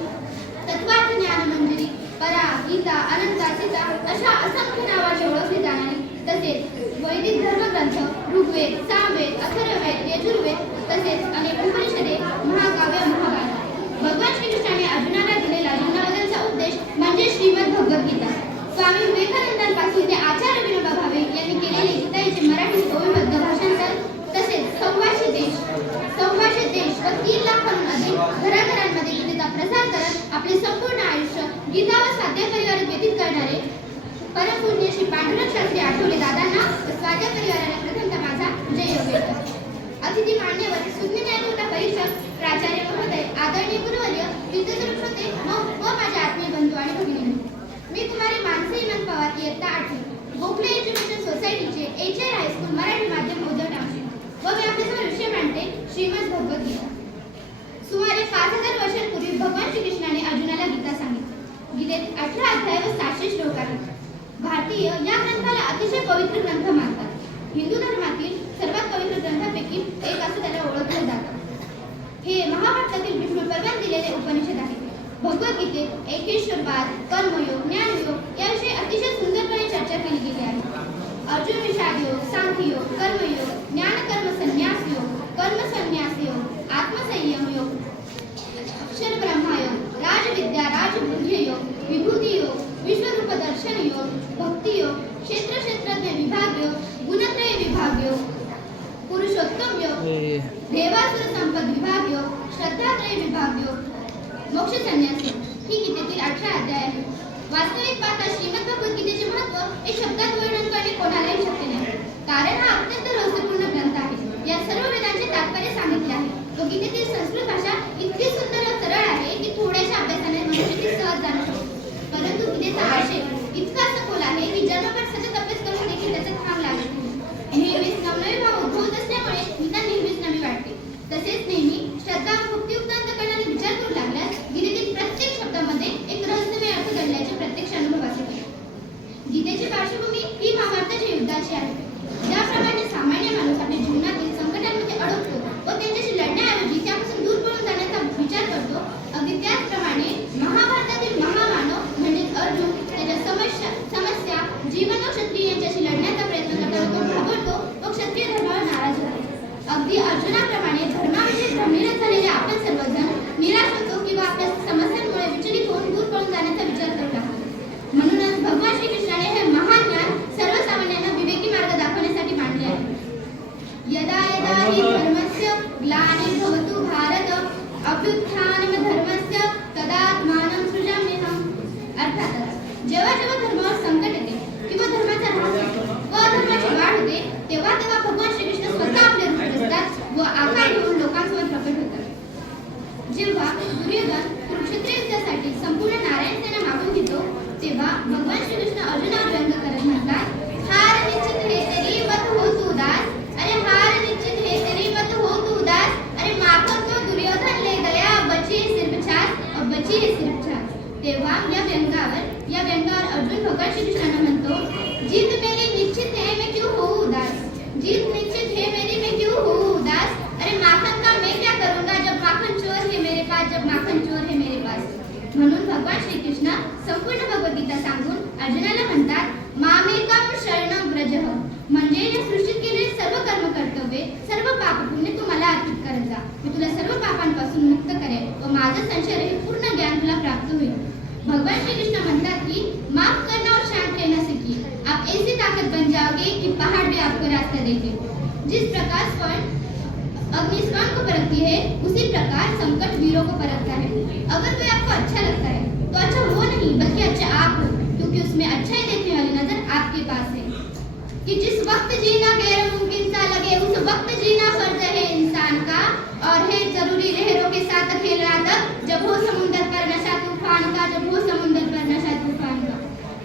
तत्वार्थ ज्ञानमंजरी, परा, गीता, अनंता, सीता अशा असंख्य नावाने ओळखली जाणारी तसेच वैदिक धर्मग्रंथ ऋग्वेद, सामवेद, अथर्ववेद, यजुर्वेद तसेच अनेक उपनिषदे, महाकाव्य, महाभारत. भगवान श्रीकृष्णाने अर्जुनाला दिलेला जीवनाबद्दलचा उपदेश म्हणजे श्रीमद भगवद्गीता. स्वामी विवेकानंदांपासून ते आचार्य विनोबा भावे यांनी केलेले गीताचे मराठी ओळीबद्ध भाषांतर तसेच 1600 देश व 3 लाखांहून अधिक घराघरांमध्ये गीतेचा प्रसार करत आपले संपूर्ण आयुष्य गीता व स्वाध्याय परिवारात व्यतीत करणारे परमपूज्य श्री पांडुरंग शास्त्री आठवले दादांना स्वाध्याय परिवाराला प्रथमतः माझा जय योगेश. अतिथी मान्यवर सुज्ञ न्यायमूर्ती परीक्षक प्राचार्य महोदय, आदरणीय गुरुवर्य, विद्याधर श्रोते व माझे आत्मीय बंधू आणि भगिनी, मी कुमारी मानसी हेमंत पवार इयत्ता 8वी गोखले एज्युकेशन सोसायटीचे HR हायस्कूल मराठी माध्यम उद्धव टाउनशिप व मी आपल्यासमोर विषय मांडते श्रीमद भगवद्गीता. सुमारे 5000 वर्षांपूर्वी भगवान श्रीकृष्णाने अर्जुनाला गीता सांगितली. गीतेत 18 अध्याय व 700 श्लोक आहेत. भारतीय या ग्रंथाला अतिशय पवित्र ग्रंथ मानतात. हिंदू धर्मातील सर्वात पवित्र ग्रंथापैकी एक असं त्याला ओळखलं जातं. हे महाभारतातील विष्णू पर्वात दिलेले उपनिषद आहे. भगवद्गीतेत एकेश्वरवाद, कर्मयोग, ज्ञानयोग याविषयी अतिशय सुंदरपणे चर्चा केली गेली आहे. अर्जुन विषाद योग, सांख्ययोग, कर्मयोग, ज्ञानकर्म संन्यास योग, कर्मसन्यास योग, आत्मसंयम योग, अक्षर ब्रह्मयोग, राजविद्या राजबुद्धी योग, विभूती योग, विश्वरूप दर्शन योग, भक्ती योग, क्षेत्रज्ञ विभाग योग, गुणत्रय विभाग योग, पुरुषोत्तम योग, देवासुर संपद विभाग योग, श्रद्धात्रय विभाग योग, मोक्ष संन्यास योग. ही गीतेतील 18 अध्याय आहेत. वास्तविक पाहता श्रीमद भगवद्गीतेचे महत्त्व एक शब्दात वर्णन करणे कोणालाही शक्य नाही, कारण हा अत्यंत रहस्यपूर्ण ग्रंथ आहे. या सर्व वेदांचे तात्पर्य सांगितले आहे. व गीतेतील संस्कृत भाषा इतकी सुंदर व सरळ आहे की थोड्याशा अभ्यासाने मनुष्य ती सहज जाणू शकतो. परंतु गीतेचा आशय इतका सखोल आहे की जन्मभर सतत अभ्यास करून देखील त्याचा थांब लागत नाही. नेहमीच नवनवे भाव उद्भवत असल्यामुळे गीता नेहमीच नवी वाटते. तसेच नेहमी श्रद्धा व भक्तियुक्त अंतःकरणाने विचार करू लागल्यास गीतेतील प्रत्येक शब्दामध्ये एक रहस्यमय अर्थ दडल्याचे प्रत्यक्ष अनुभव असेल. गीतेची पार्श्वभूमी ही महाभारताच्या युद्धाची आहे. ज्याप्रमाणे सामान्य माणूस आपल्या जीवनातील संकटांमध्ये अडकतो व त्यांच्याशी लढण्याऐवजी त्यापासून दूर पळून जाण्याचा विचार करतो, अगदी त्याचप्रमाणे महाभारतातील महामानव म्हणजे अर्जुन त्याच्या समस्या जीवन व क्षत्रिय यांच्याशी लढण्याचा प्रयत्न करताना तो घाबरतो व क्षत्रिय धर्मावर नाराज होतो. अगदी अर्जुनाप्रमाणे धर्माविषयी भ्रमित झालेले आपण सर्वजण निराश होतो किंवा आपल्या समस्यांमुळे विचलित होऊन दूर पळून जाण्याचा विचार करू लागतो. म्हणूनच भगवान श्रीकृष्णाने हे महान ज्ञान सर्वसामान्यांना विवेकी मार्ग दाखवण्यासाठी मांडले आहे. यदा यदा हि धर्मस्य ग्लानिर्भवतु भारत अभ्युत्थानमधर्मस्य तदात्मानं सृजाम्यहम्. अर्थातच जेव्हा जेव्हा धर्मावर संकट येते किंवा धर्माचा ऱ्हास होतो व अधर्माची वाढ होते तेव्हा तेव्हा भगवान श्रीकृष्ण स्वतः आपले रूप असतात व आकार घेऊन लोकांसमोर प्रकट होतात. जेव्हा दुर्योधन कुरुक्षेत्र युद्धासाठी संपूर्ण नारायण सेना मागून घेतो तेव्हा भगवान श्रीकृष्ण अर्जुनावर व्यंग करत म्हणतात, हार निश्चित हे तेरी मत हो तू उदास, अरे हार निश्चित हे तेरी मत हो तू उदास, अरे माखन तो दुर्योधन ले गया बची है सिर्फ छास. तेव्हा या व्यंगावर अर्जुन भगवान श्रीकृष्णांना म्हणतो, जीत मेरी निश्चित है मैं क्यों हो उदास, जीत निश्चित है मेरी मैं क्यों हो उदास, अरे माखन का मैं क्या करूंगा जब माखन चोर है मेरे पास, जब माखन चोर है मेरे पास. म्हणून भगवान श्रीकृष्ण संपूर्ण भगवद्गीता सांगून अर्जुनाला म्हणतात, मामेकं शरणं व्रजः म्हणजे या सृष्टीत केलेले सर्व कर्म कर्तव्ये सर्व पाप पुण्य तू मला अर्पित करत जा. मी तुला सर्व पापांपासून मुक्त करेन व माझं संशय पूर्ण ज्ञान तुला प्राप्त होईल. भगवान श्री कृष्ण म्हणतात की माफ करना और शांत रहना सीखिए. आप ऐसी ताकत बन जाओगे कि पहाड़ भी आपको रास्ता देंगे. जिस प्रकार स्वर्ण अग्नि स्वर्ण को परखती है उसी प्रकार संकट वीरों को परखता है. अगर कोई आपको अच्छा लगता है तो अच्छा वो नहीं बल्कि अच्छा आप हो, क्योंकि उसमें अच्छाई देखने वाली नजर आपके पास है. कि जिस वक्त जीना गैर मुमकिन सा लगे उस वक्त जीना फर्ज है इंसान का, और है जरूरी लहरों के साथ खेलना तब जब हो समुद्र पर नशा तूफान का, जब हो समुद्र पर नशा तूफान का.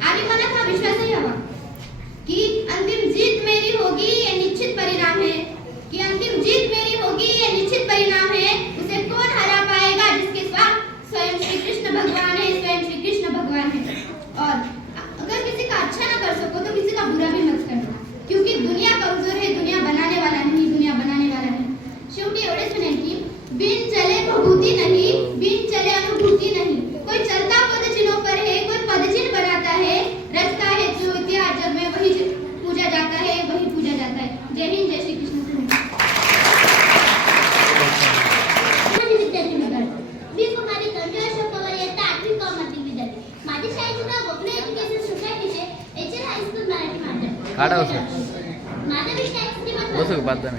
आणि मनात हा विश्वासही हवा कि अंतिम जीत मेरी होगी ये निश्चित परिणाम है. कि अंतिम जीत मेरी होगी ये निश्चित परिणाम है. उसे कौन हरा पाएगा जिसके स्वामी स्वयं श्री कृष्ण भगवान है, स्वयं श्री कृष्ण भगवान है. और अगर किसी का अच्छा ना कर सको तो किसी का बुरा भी मत करना, क्योंकि दुनिया कमजोर है, दुनिया बनाने वाला नहीं, दुनिया बनाने वाला है. शेवटी एवढेच म्हणेन की बिन चले भभूति नहीं, बिन चले अनुभूति नहीं. कोई चलता पद चिन्हों पर है, कोई पद चिन्ह बनाता है. रचता है जो इतिहास जग में वही पूजा जाता है, वही पूजा जाता है. जय हिंद, जय श्री कृष्ण. विद्यार्थी मंडळ, मी कुमारी संजय अशोक पवार इयत्ता 8वी क मध्ये विद्यार्थी. माझे शाळेचे नाव गोखले एज्युकेशन सोसायटीचे एचएल हायस्कूल मराठी माध्यम. माझा विषय आहे श्रीमद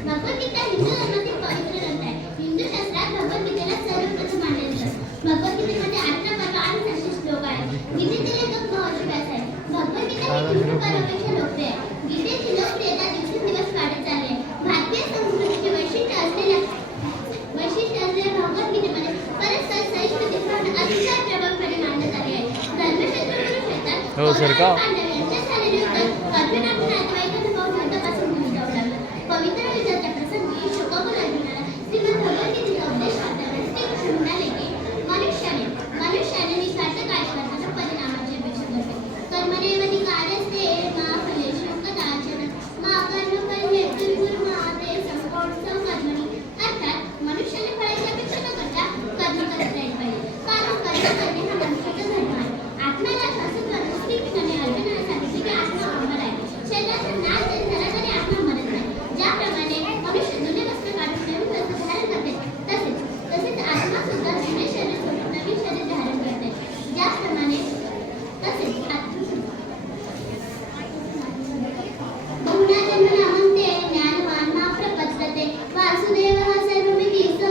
भगवद्गीता हिंदू धर्मातील पवित्र ग्रंथ आहे. हिंदू शास्त्रात भगवद्गीतेला सर्वप्रथम मानले जाते. भगवद्गीतेमध्ये 18 पर्व आणि 66 श्लोक आहेत. गीतेतील लेखक महर्षी व्यास आहेत. भगवद्गीता ही हिंदू पर्वापेक्षा लोकप्रिय आहे. गीतेची लोकप्रियता दिवसेंदिवस वाढत चालली आहे. भारतीय संस्कृतीचे वैशिष्ट्य असलेल्या भगवद्गीतेमध्ये परस्पर सहिष्णुते भावना अतिशय प्रभावशाली मानण्यात आली आहे. धर्मक्षेत्र कुरुक्षेत्रात पांडव यांच्यात झालेले युद्ध अर्जुनाच्या नातेवाईकांना पाहून युद्धापासून दूर जाऊ लागला. पवित्र युद्धाच्या प्रसंगी शुकमुल अर्जुनाला श्रीमद भगवद्गीतेचा उपदेश करताना श्रीकृष्ण म्हणाले की मनुष्याने निस्वार्थ कार्य करताना परिणामाची अपेक्षा करते. कर्मणेवाधिकारस्ते मा फलेषु कदाचन मा कर्मफले दुर्गुणमाते संकोचो कर्मणि. अर्थात मनुष्याने फळाची अपेक्षा न करता कर्म करत राहिले पाहिजे, कारण कर्म करणे हा मनुष्याचा धर्म आहे. आत्म्याला शास्त्रात श्रीकृष्णाने अर्जुनाला सांगितले की आत्मा अमर आहे. शरीराचा नाश जरी झाला तरी आत्मा मरत नाही. ज्याप्रमाणे मनुष्य जुने वस्त्र काढून नवीन वस्त्र धारण करते तसेच आत्मा सुद्धा जुने शरीर सोडून नवीन शरीर धारण करते. ज्याप्रमाणे तसेच बहुना जन्मनामन्ते ज्ञानवान मा प्रपद्यते वासुदेवः सर्वमिति सो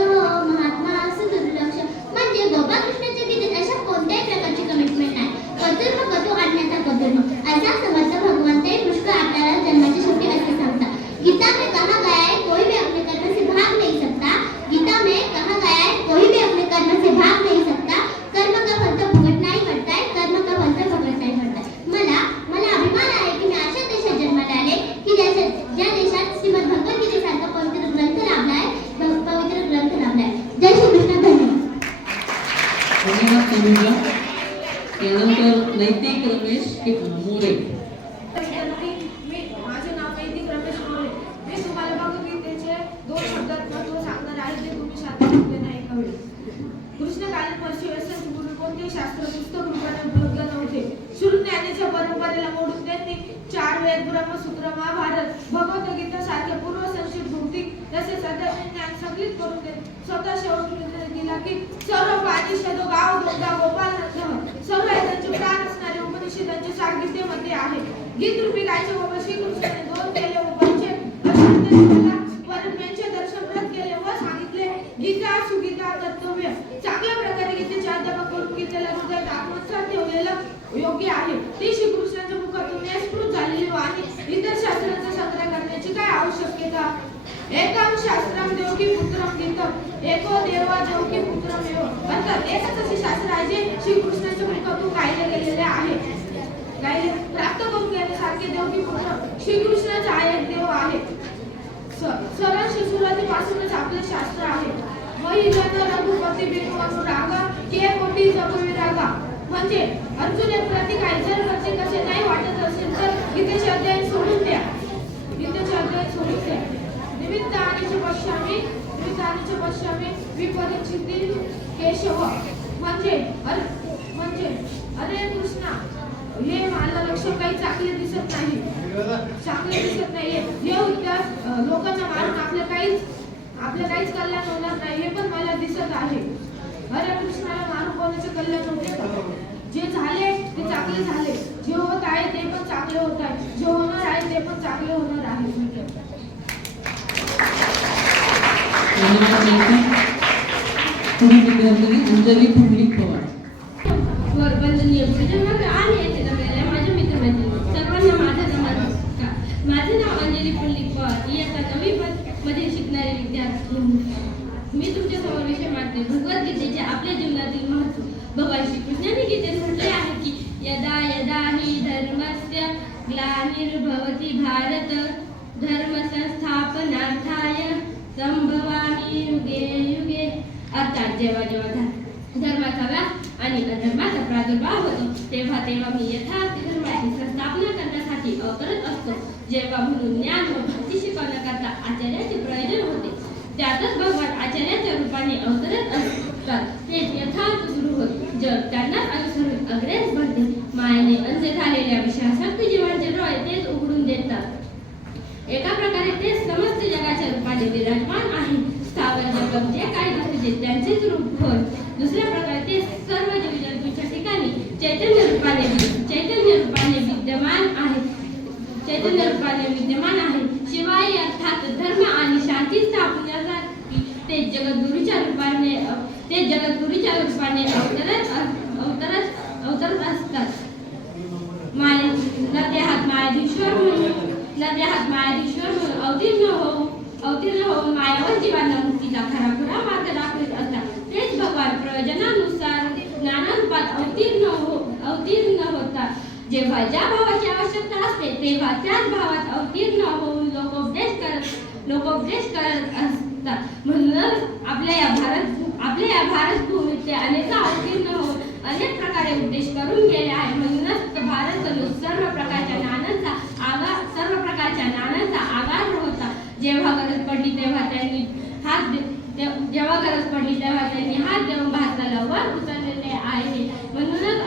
महात्मा सुदुर्लक्ष. म्हणजे गोपाळकृष्णाच्या गीतेत अशा कोणत्याही प्रकारची कमिटमेंट नाही. कतुर्म कतु अन्यथा कतुर्म असा समर्थ भगवान ते पुष्कळ आपल्याला जन्माची शेवटी असे सांगतात. गीता में कहा गया है कोई भी अपने कर्म से भाग नहीं सकता. गीता में कहा गया है कोई भी अपने कर्म से भाग नहीं सकता. कर्म का फल तो भुगतना नहीं पड़ता है, कर्म का फल तो भुगतना नहीं पड़ता है. मला अभिमान आहे की मी अशा देशात जन्माला आले की ज्या देशात श्रीमद भगवद्गीतेसारखा पवित्र ग्रंथ लाभला आहे, पवित्र ग्रंथ लाभला आहे. जय श्री कृष्ण. धन्यवाद. धन्यवाद तनुजा. यानंतर नैतिक रमेश मोरे. माझे नाव नैतिक रमेश मोरे. मी तुम्हाला भगवद्गीतेचे 2 शब्दात महत्त्व सांगणार आहे जे तुम्ही शास्त्रामध्ये नाही कळले. कृष्णकालीन परमेश्वराचे गुरु कोणते शास्त्र पुस्तक रूपाने उपलब्ध नव्हते. शुद्ध ज्ञानाच्या परंपरेला मोडून त्यांनी 4 वेद, ब्रह्मसूत्र, महाभारत, भगवद्गीता सारखे पूर्वसंचित भौतिक तसेच अध्यात्मिक ज्ञान संकलित करून ते स्वतः शेवट दिला की सर्व पारिषदो गाव दोगा गोपाल नंद सर्व वेदांचे प्राण असणारे उपनिषदांचे सार गीतेमध्ये आहे. गीत रूपी गायचे बाबा श्रीकृष्णाने 2 केले व पंचे परमेश्वराचे दर्शन व्रत केले व सांगितले गीता सुगीता कर्तव्य. चांगल्या प्रकारे गीतेचे अध्यापन करून गीतेला हृदयात आत्मसात ठेवलेलं योग्य आहे. ती श्रीकृष्णाच्या मुखातून निष्पृत झालेली आणि इतर शास्त्रांचा संग्रह करण्याची काय आवश्यकता. एकम शास्त्रम देवकी पुत्रम गीतम एको देवा देवकी पुत्रम एव. अर्थात एकच असे शास्त्र आहे जे श्रीकृष्णाच्या मुखातून गायले गेलेले आहे. गायले प्राप्त करून घेण्यासारखे देवकी पुत्र श्रीकृष्णाचा हा एक देव आहे. सरळ सुरुवातीपासूनच आपले शास्त्र आहे. महिजन रघुपती बिनु अनुरागा के कोटी जपविरागा. म्हणजे अर्जुन एक प्रतीक आहे. जर प्रत्येक असे नाही वाटत असेल तर गीतेचे अध्याय सोडून द्या. गीतेचे अध्याय सोडून द्या. निमित्त आणि पश्चामी विपरीत केशव. म्हणजे अरे कृष्णा हे मला लक्ष काही चांगले चांगले दिसत नाही. हे उत्तर लोकांना मारून आपलं काहीच कल्याण होणार नाही हे पण मला दिसत आहे. हरे कृष्णाला मारून कोणाचे कल्याण होते का? जे झाले ते चांगले झाले, जे होत आहे ते पण चांगले होत आहे, जे होणार आहे ते पण चांगले होणार आहे. पुढील विद्यार्थी अंजली पुंडलिक पवार. वंदनीय गुरुजन आणि येथे जमलेल्या माझ्या मित्रमैत्रिणी सर्वांना माझा नमस्कार. माझे नाव अंजली पुंडलिक पवार, इयत्ता 9वी मधील शिकणारे विद्यार्थी. मी तुमच्या समोर विषय मांडते भगवद्गीतेचे आपल्या जीवनातील महत्त्व. भगवान श्रीकृष्णाने गीतेत म्हटले आहे की यदा यदा हि धर्मस्य ग्लानिर्भवति भारत धर्म संस्थापनार्थाय संभवामि युगे युगे. अर्थात जेव्हा जेव्हा धर्माचा व्याप आणि अधर्माचा प्रादुर्भाव होतो तेव्हा तेव्हा मी यथार्थ धर्माची संस्थापना करण्यासाठी अवतरत असतो. जेव्हा म्हणून ज्ञान व भक्ती शिकवण्याकरता आचार्याचे प्रयोजन होते त्यातच भगवान आचार्याच्या रूपाने अवतरत असतात. तेच यथार्थ गुरु होते. जग त्यांना अनुसरून अग्रेस बढ़ते. मायेने अंध झालेल्या विषयासक्त जीवांचे डोळे तेच उघडून देतात. एका प्रकारे तेच समस्त जगाच्या रूपाने विराजमान आहे. स्थावर जगत जे काही दिसते त्यांचेच रूप होय. दुसऱ्या प्रकारे ते सर्व जीवजंतूंच्या ठिकाणी चैतन्य रूपाने विद्यमान आहे. शिवाय अर्थात धर्म आणि शांती स्थापण्यासाठी ते जगद्गुरूच्या रूपाने अवतरत असतात. नद्याहात मायाधीश्वर म्हणून अवतीर्ण होऊन मायावर जीवांना मुक्तीचा खरा मार्ग दाखवित असतात. तेच भगवान प्रयोजनानुसार ज्ञानरूपात अवतीर्ण होतात. जेव्हा ज्या भावाची आवश्यकता असते तेव्हा त्याच भावात अवतीर्ण होऊन लोकोपदेश करत असतात. म्हणूनच आपल्या या भारत भूमीत ते अनेकदा अवतीर्ण होऊन अनेक प्रकारे उपदेश करून गेले आहे. म्हणूनच भारत सर्व प्रकारच्या ज्ञानांचा आगार होता. जेव्हा गरज पडली तेव्हा त्यांनी हात देऊन भारताला वर उचललेले आहे. म्हणूनच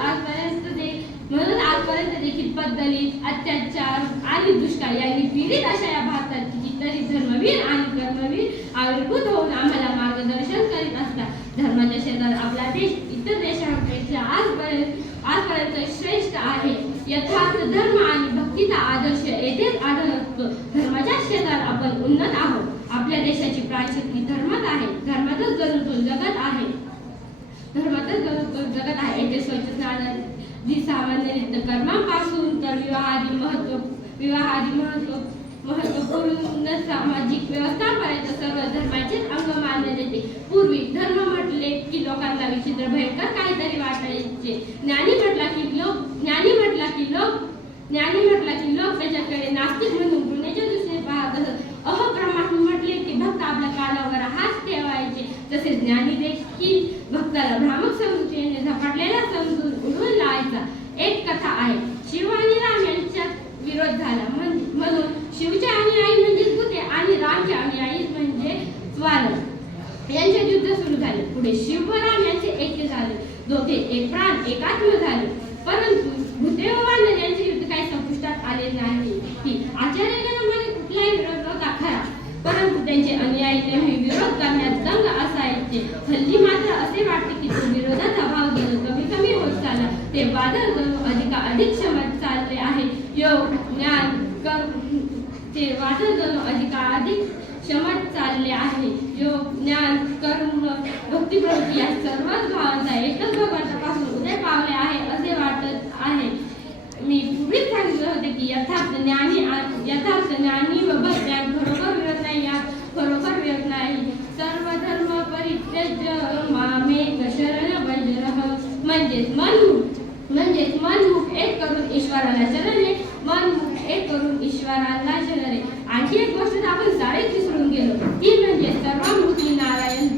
आजपर्यंत देखील दलित, अत्याचार आणि दुष्काळ यांनी पीडित अशा या भारतात कितीतरी धर्मवीर आणि कर्मवीर आविर्भूत होऊन आम्हाला मार्गदर्शन करीत असतात. धर्माच्या क्षेत्रात आपला देश इतर देशांपेक्षा आजपर्यंत श्रेष्ठ आहे. यथार्थ धर्म आणि भक्तीचा आदर्श येथेच आढळतो. धर्माच्या क्षेत्रात आपण उन्नत आहोत. आपल्या देशाची प्राणशक्ती धर्मात आहे. धर्मातच जणू जगत आहे. येथे स्वच्छ स्नानादी सामान्य नित्य कर्मापासून तर विवाहादी महत्वपूर्ण सामाजिक व्यवस्थापर्यंत सर्व धर्माचेच अंग मानले जाते. पूर्वी धर्म म्हटले की लोकांना विचित्र भयंकर काहीतरी वाटायचे. ज्ञानी म्हटला की लोक त्याच्याकडे नास्तिक म्हणून गुन्ह्याच्या दृष्टीने पाहत असत. अहब्रह्मास्मी म्हटले की भक्त आपल्या कानावर हात ठेवायचे. तसेच ज्ञानी देखील भक्ताला भ्रामक समजुतीने झपाटलेला समजून उडवून लावायचा. एक कथा आहे. शिव आणि राम यांच्यात विरोध झाला. म्हणून शिवचे अनुयायी म्हणजे भूते आणि रामचे अनुयायी म्हणजे वानर यांचे युद्ध सुरू झाले. पुढे शिव व राम यांचे ऐक्य झाले. दोघे एक प्राण एकात्म झाले. परंतु भूते व वानर यांचे युद्ध काही संपुष्टात आले नाही. की आचार्यगणामध्ये कुठलाही विरोध नव्हता खरा, परंतु त्यांचे अनुयायी नेहमी विरोध करण्यात दंग असायचे. हल्ली मात्र असे वाटते की तो विरोधाचा भाव जणू कमी होत चालला. ते वादळ जणू अधिक क्षमत चालले आहे. योग ज्ञान ते वादळ जणू अधिक क्षमत चालले आहे. योग ज्ञान कर्म भक्ती प्रवृत्ती या सर्वच भावांचा एकच भगवंतापासून उदय पावले आहे असे वाटत आहे. मी पूर्वीच सांगितले होते की यथार्थ ज्ञानी व भक्त्यात खरोखर विरोध नाही. सर्व धर्म परित्यज्य मामेक शरण भजरः. म्हणजेच मनमुख एक करून ईश्वराला शरणे, मनमुख एक करून ईश्वराला शरणे. आणखी एक गोष्ट आपण सारेच विसरून गेलो ती म्हणजे सर्वमूर्ती नारायण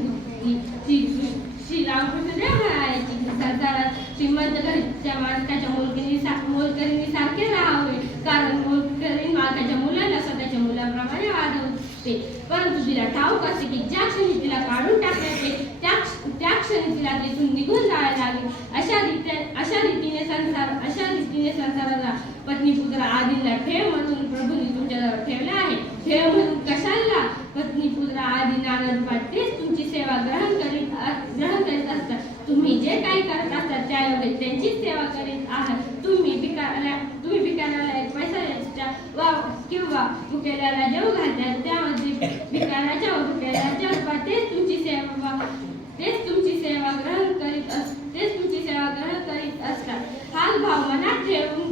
श्री रामकृष्ण देवरायाची. संसारात श्रीमंत घरच्या मालकाच्या मोलकरीने सारखे राहावे, कारण मोलकरीण मालकाच्या मुलाला स्वतःच्या मुलाप्रमाणे वाढवते. परंतु तिला ठाऊक असते की ज्या क्षणी तिला काढून टाकण्याचे त्या क्षणी तिला तेथून निघून जायला लागेल. अशा रीतीने संसाराला पत्नी पत्नीपुत्र आदींना ठेव म्हणून प्रभूंनी तुमच्याजवळ ठेवले आहे. ठेव म्हणून कशाला? पत्नीपुत्र आदी नाना रूपात तेच तुमची सेवा ग्रहण करीत असतात. तुम्ही जे काही करत असतात त्यायोगे त्यांचीच सेवा करीत आहात. तुम्ही भिकाऱ्याला एक पैसा किंवा भुकेल्याला जेव घालतात, त्यामध्ये भिकाऱ्याच्या व भुकेल्याच्या रूपात तेच तुमची सेवा ग्रहण करीत असतात. हाच भाव मनात ठेवून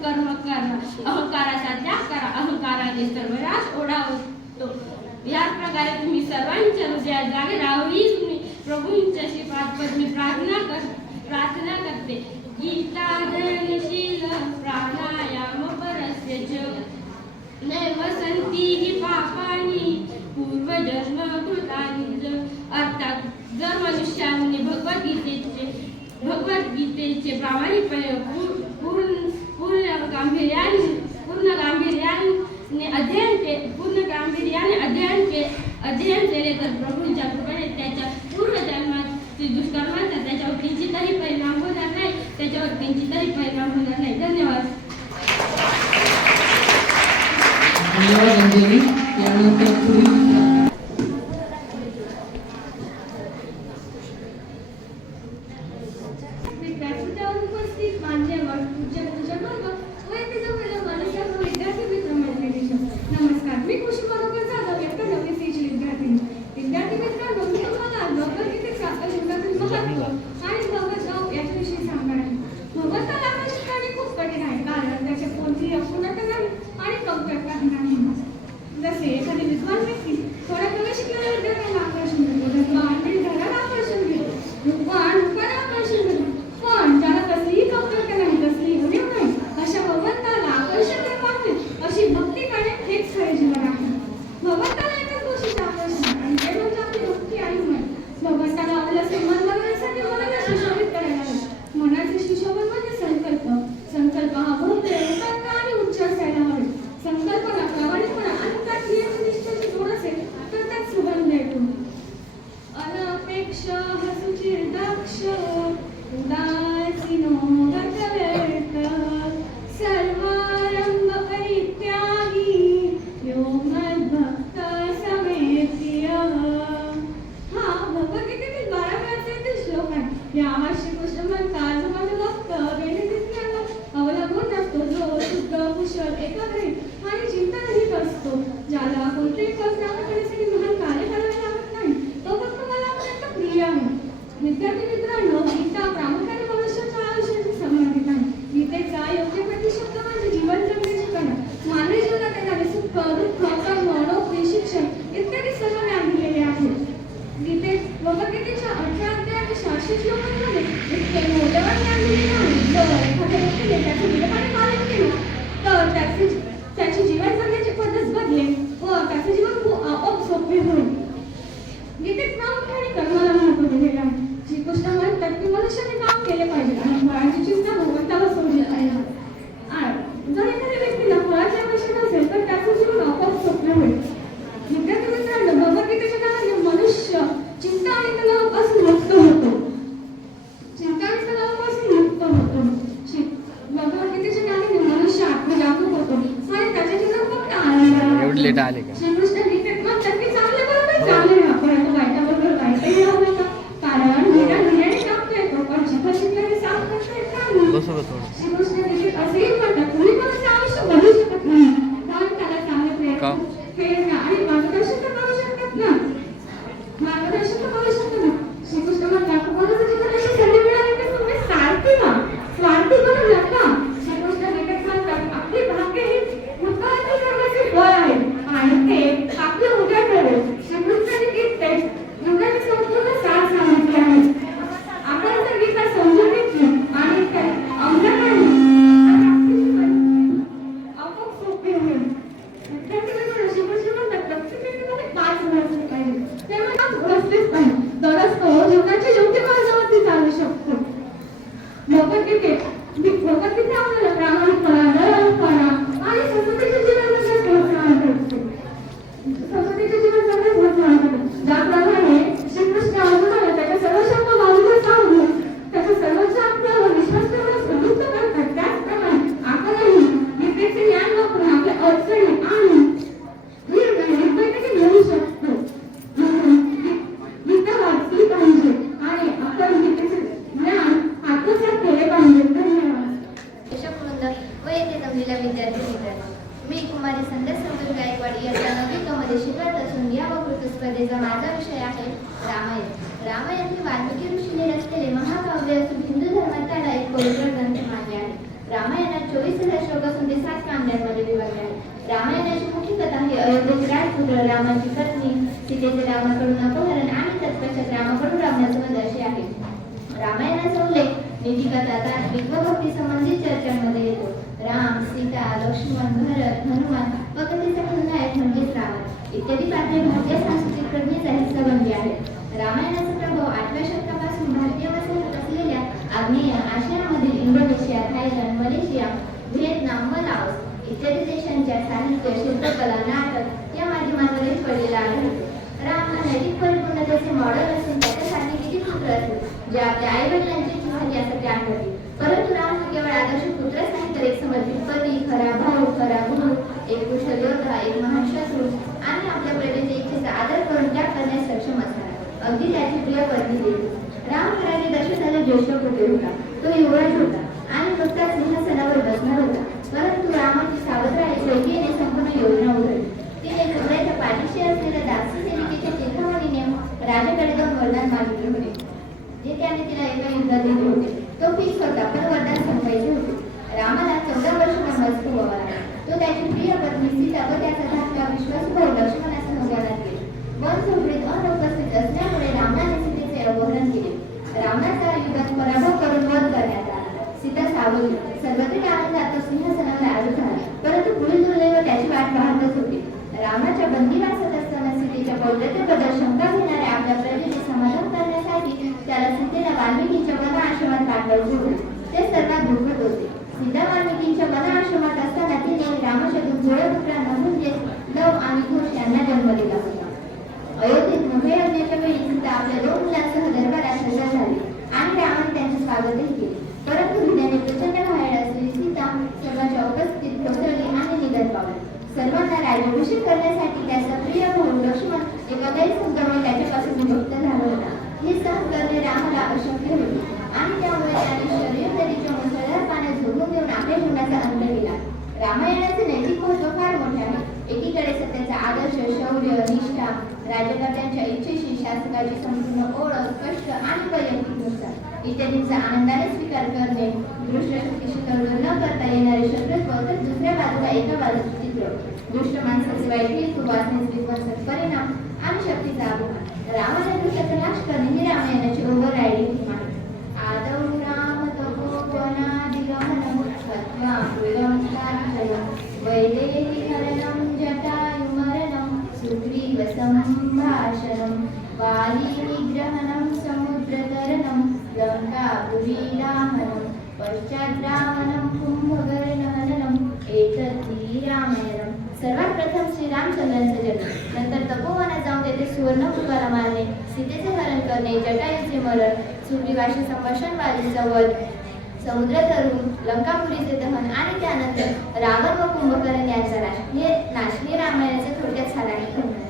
कर्म करा. अहंकाराचा त्याग करा. अहंकाराने सर्वनाश ओढावतो. या प्रकारे तुम्ही सर्वांच्या हृदयात जागे राहावे ही तुम्ही प्रभूंच्याशी मी प्रार्थना करते. गीता धनशील प्राणायाम परस्य च नैव सन्ति हि पापानि पूर्वजन्म कृतानि. अर्थात जर मनुष्याने भगवद्गीतेचे प्रामाणिकपणे पूर्ण गांभीर्याने अध्ययन केले तर प्रभूंच्या कृपेने त्याच्या पूर्वजन्मातील दुष्कर्मांचा त्याच्यावर किंचितही परिणाम होणार नाही. धन्यवाद. धन्यवाद अंजली. यानंतर पुढील विद्यापीठावर उपस्थित मान्यवर पूजनवर्ग व येथे जमलेल्या माणसांना विद्यार्थी मित्र मैत्रिणी नमस्कार. मी खुशी मनोहर जाधव, इयत्ता 9वी सी विद्यार्थिनी. विद्यार्थी मित्रांनो, मी तुम्हाला भगवद्गीतेच्या अभ्यासातील महत्त्व आणि भगवद्भाव याच्याविषयी सांगणार आहे. भगवंताला आपण शिकणे खूप कठीण आहे, कारण त्याचे कोणतीही अपूर्णता नाही आणि कमतरता नाही. जसे एखादी विद्वान व्यक्ती थोड्या कमी शिकलेल्या विद्यार्थ्यांना आकर्षण करतो, धर्मान निर्धाराला आकर्षण घेतो, रूपाने आकर्षण घेतो. पण ज्याला कसलीही कमतरता नाही, कसलीही उणीव नाही, अशा भगवंताला आकर्षण करणे अशी भक्ती करणे हेच खरे जीवन आहे. भगवंताला एकाच गोष्टीचे आकर्षण आहे आणि ते म्हणजे आपली भक्ती आणि मन. भगवंताला आपल्या सन्मान करण्यासाठी मनाला सुशोभित करायला हवे. मनाचे सुशोभन म्हणजे संकल्प हा भव्य, एकांत आणि उच्च असायला हवे. संकल्पना प्रामाणिकपणा आणि त्यात निष्ठेची जोड असेल तर त्यात सुगंध येतो. अनपेक्ष हसुचिर दक्ष उदासीनो गतव्यर्थ सर्वारंभ परित्यागी यो मद्भक्त समेप्रियः. हा भगवद्गीतेतील 12वें अध्यायातील श्लोक आहे. यावर श्रीकृष्ण म्हणतात, जो माझा भक्त वेदविज्ञानावर अवलंबून असतो, जो शुद्ध, कुशल, एकाग्रहित आणि चिंतनरहित असतो, ज्याला कोणतेही फळ प्राप्त करण्यासाठी महान कार्य करावे लागत नाही, तो भक्त मला अत्यंत प्रिय आहे. विद्यार्थी मित्रांनो, गीता प्रामुख्याने मनुष्याच्या आयुष्याशी संबंधित आहे. गीतेचा योग्य प्रतिशब्द म्हणजे जीवन जगण्याची कला. मानवी जीवनात येणारे सुख, दुःख, कर्म, नोकरी, शिक्षण इत्यादी सर्व ज्ञान दिलेले आहे. भगवद्गीतेच्या 18 अध्याय आणि 66 श्लोकांमध्ये इतके मोठेवर ज्ञान दिलेले आहे. जर एखाद्या व्यक्तीने त्याचे नियमाने पालन केले तर त्याची जीवन जगण्याची पद्धत बदलेल व त्याचे जीवन आपोआप सोपे होईल. गीतेत प्रामुख्याने कर्माला महत्त्व दिलेले आहे. श्रीकृष्ण म्हणतात की मनुष्याने काम केले पाहिजे आणि फळाची चिंता भगवंताला सोडली पाहिजे. जर एखाद्या व्यक्तीला फळाची आवश्यकता असेल तर त्याचे जीवन आपोआप सोपे होईल. विद्यार्थी मित्रांनो, भगवद्गीतेच्या ज्ञानाने मनुष्य चिंता आणि तणावापासून मुक्त होतो. भगवद्गीतेच्या ज्ञानाने मनुष्य आत्मजागरूक होतो आणि त्याच्या जीवनात फक्त आनंद आले. श्रीकृष्ण गीतेत म्हणतात की चांगले बरोबर चांगले राहा, परंतु वाईटाबरोबर वाईटही राहू नका, कारण धीराने टाकता येतो पण शिकल्याने साफ करता येत नाही. श्रीकृष्ण गीतेत असेही म्हणतात, कुणी कोणाचे आयुष्य बदलू शकत नाही, कारण त्याला चांगले प्रयत्न, प्रेरणा आणि मार्गदर्शन तर करू शकतात ना. श्रीकृष्ण म्हणतात, कोणाचं जीवन अशी संधी मिळाली तर तुम्ही स्वार्थी बनू नका. श्रीकृष्ण गीतेत म्हणतात, आपली भाग्य ही कृतज्ञ करण्याचे फळ आहे आणि ते पहिलीला विद्यार्थी मित्रांनो, मी कुमारी संध्या संतोष गायकवाड इयत्ता 9वी क मध्ये शिकत असून या वक्तृत्व स्पर्धेचा माझा विषय आहे रामायण. रामायण हे वाल्मिकी ऋषीने रचलेले महाकाव्य असून हिंदू धर्मात त्याला एक पवित्र ग्रंथ मानले आहे. रामायणात 24,000 श्लोक असून ते 7 कांडांमध्ये विभागले आहे. रामायणाची मुख्य कथा ही अयोध्येचे राजपुत्र रामाची पत्नी सीतेचे रावणाकडून अपहरण आणि तत्पश्चात रामाकडून रावणाचे वध अशी आहे. रामायणाचा उल्लेख नीतिकथा, तात्विक व भक्ती संबंधित चर्चांमध्ये येतो. राम, सीता, लक्ष्मण, भरत, हनुमान व कथेचा खलनायक म्हणजेच रावण इत्यादी पात्रे भारतीय सांस्कृतिक प्रज्ञेचा हिस्सा बनली आहेत. रामायणाचा प्रभाव 8व्या शतकापासून भारतीय वसाहत असलेल्या आग्नेय आशियामधील इंडोनेशिया, थायलंड, मलेशिया, व्हिएतनाम व लाओस इत्यादी देशांच्या साहित्य, शिल्पकला, नाटक या माध्यमांवरही पडलेला आढळतो. राम हा नैतिक परिपूर्णतेचे मॉडेल असून त्याच्यासाठी किती पुत्र असतील जे आपल्या आई वडिलांची जिव्हाळी यासाठी आठवते. परंतु राम हा केवळ आदर्श पुत्रच नाही तर एक समर्पित पती, खरा भाऊ, खरा गुरु, एक कुशल योद्धा, एक महान शत्रू आणि आपल्या प्रजेच्या इच्छेचा आदर करून त्याग करण्यास सक्षम असणारा, अगदी त्याची प्रिय पत्नी देवी. राम हा राजे दशरथाचा ज्येष्ठ पुत्र होता. तो युवराज होता आणि नुकताच सिंहासनावर बसणार होता. परंतु रामाची सावत्र आई कैकेयीने संपूर्ण योजना उघडली. तिने घोड्याच्या पाठीशी असलेल्या दासी सेविकेच्या चिंतामणीने राजाकडे 2 वरदान मागितले होते, जे त्याने तिला एका युद्धात दिले होते. तो फिक्स होता पण वरदान संपायचे होते. रामाला 14 वर्ष वनवास भोगावा लागला. तो त्याची प्रिय पत्नी सीता व त्याचा धाकटा विश्वासू भाऊ लक्ष्मणासह वनात गेले. वन झोपडीत अनुपस्थित असल्यामुळे रावणाने सीतेचे अपहरण केले. रावणाचा युद्धात पराभव करून वध करण्यात आला. सीता सावरली. सर्वत्र आनंदात तो सिंहासनावर आरूढ झाला. परंतु पुढील दुर्दैव त्याची वाट पाहतच होते. रावणाच्या बंदिवासात असताना सीतेच्या पौत्रतेबद्दल शंका घेणाऱ्या आपल्या प्रजेचे समाधान करण्यासाठी त्याला सीतेला वाल्मिकींच्या वन आश्रमात पाठवायचे होते. ते सर्वात दुर्गत होते. सीता वाल्मिकींच्या वन आश्रमात असताना तिने रामाच्या 2 जुळ्या पुत्रांना म्हणजेच लव आणि कुश यांना जन्म दिला होता. अयोध्येत मोठ्या यज्ञाच्या वेळी सीता आपल्या 2 मुलांसह दरबारात हजर झाली आणि रामाने त्यांचे स्वागतही केले. परंतु हृदयाने प्रचंड घायल असलेली सीता सर्वांच्या उपस्थितीत कोसळली आणि निधन पावली. सर्वांना राज्याभिषेक करण्यासाठी त्याचा प्रिय भाऊ लक्ष्मण एका गैरसमजामुळे त्याच्यापासून विभक्त झाला होता. हे सहन करणे रामाला अशक्य होते आणि त्यामुळे त्याने शरयू नदीच्या मुसळधार पाण्यात झोडून देऊन आपल्या जीवनाचा अंत केला. रामायणाचे नैतिक महत्त्व फार मोठे आहे. एकीकडे सत्याचा आदर्श, शौर्य, निष्ठा, राजकारण्यांच्या इच्छेशी शासकाची संपूर्ण ओळख, कष्ट आणि वैयक्तिक नुकसान इत्यादींचा आनंदाने स्वीकार करणे, दुष्ट शक्तीशी तडजोड न करता येणारे शत्रुत्व, तर दुसऱ्या बाजूला एका बाजूचे चित्र, दुष्ट माणसाचे वाईट हेतू, वासनेचे विध्वंसक परिणाम आणि शक्तीचा अभिमान. रामाने दुष्टाचा नाश करणे ही रामायणाची ओव्हर रायडिंग थीम आहे. आदौ राम तपोवनादिगमनं तत्त्वा मृगं साक्षरं वैदेही हरणं जटायुमरणं सुग्रीव संभाषणं वाली निग्रहणं समुद्रतरणं लङ्कापुरीदाहनं पश्चाद्रावणं कुंभकर्णहननं एतद्धि रामायणं. सर्वात प्रथम श्रीरामचंद्रांचा जन्म, नंतर तपोवनात जाऊन तेथे सुवर्णकुंभाला मारणे, सीतेचे हरण करणे, जटायूचे मरण, सुग्रीवाशी संभाषण, वालीचा वध, समुद्र तरुण, लंकापुरीचे दहन आणि त्यानंतर रावण व कुंभकर्ण यांचा नाश हे रामायणाचे थोडक्यात सारांश आहे.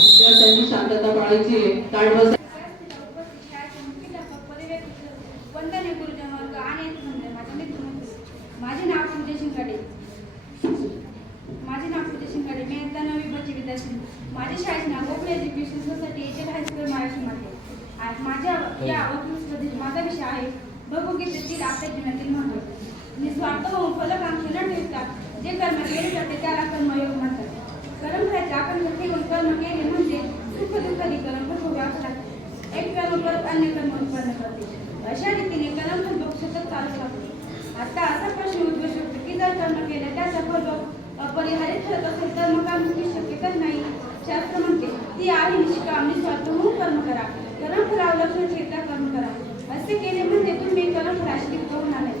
विद्यार्थ्यांनी शांतता पाळायची आहे. ताट बसा. वंदने गुरुजन वर्ग आणि माझे मित्र. माझे नाव पूजा शिंगाडे. मी इयत्ता 9वी ब विद्यार्थी. माझ्या शाळेचे नाव Gokhale education society HL high school Maharashtra मध्ये. माझ्या या वक्तृत्व स्पर्धेत माझा विषय आहे भगवद्गीतेतील आपल्या जीवनातील महत्त्व. निस्वार्थ होऊन फलकांक्षी न ठेवता जे कर्म केले जाते त्याला कर्मयोग म्हणतात. कर्म करायचे आपण ठेवून कर्म केले म्हणजे सुख दुःखादी कर्म भोगावे लागते. एक कर्म परत अन्य कर्म उत्पन्न करते. अशा रीतीने कर्म फलभोग सतत चालू लागते. आता असा प्रश्न उद्भवू शकतो की जर कर्म केले त्याचा फलभोग अपरिहार्य ठरत असेल तर मग आम्ही शक्यच नाही. शास्त्र म्हणते ती आहे निष्काम निस्वार्थ होऊन कर्म करा, कर्मफलावर लक्ष ठेवता कर्म करा. असे केले म्हणजे तुम्ही कर्मफलाशी लिप्त होणार नाही.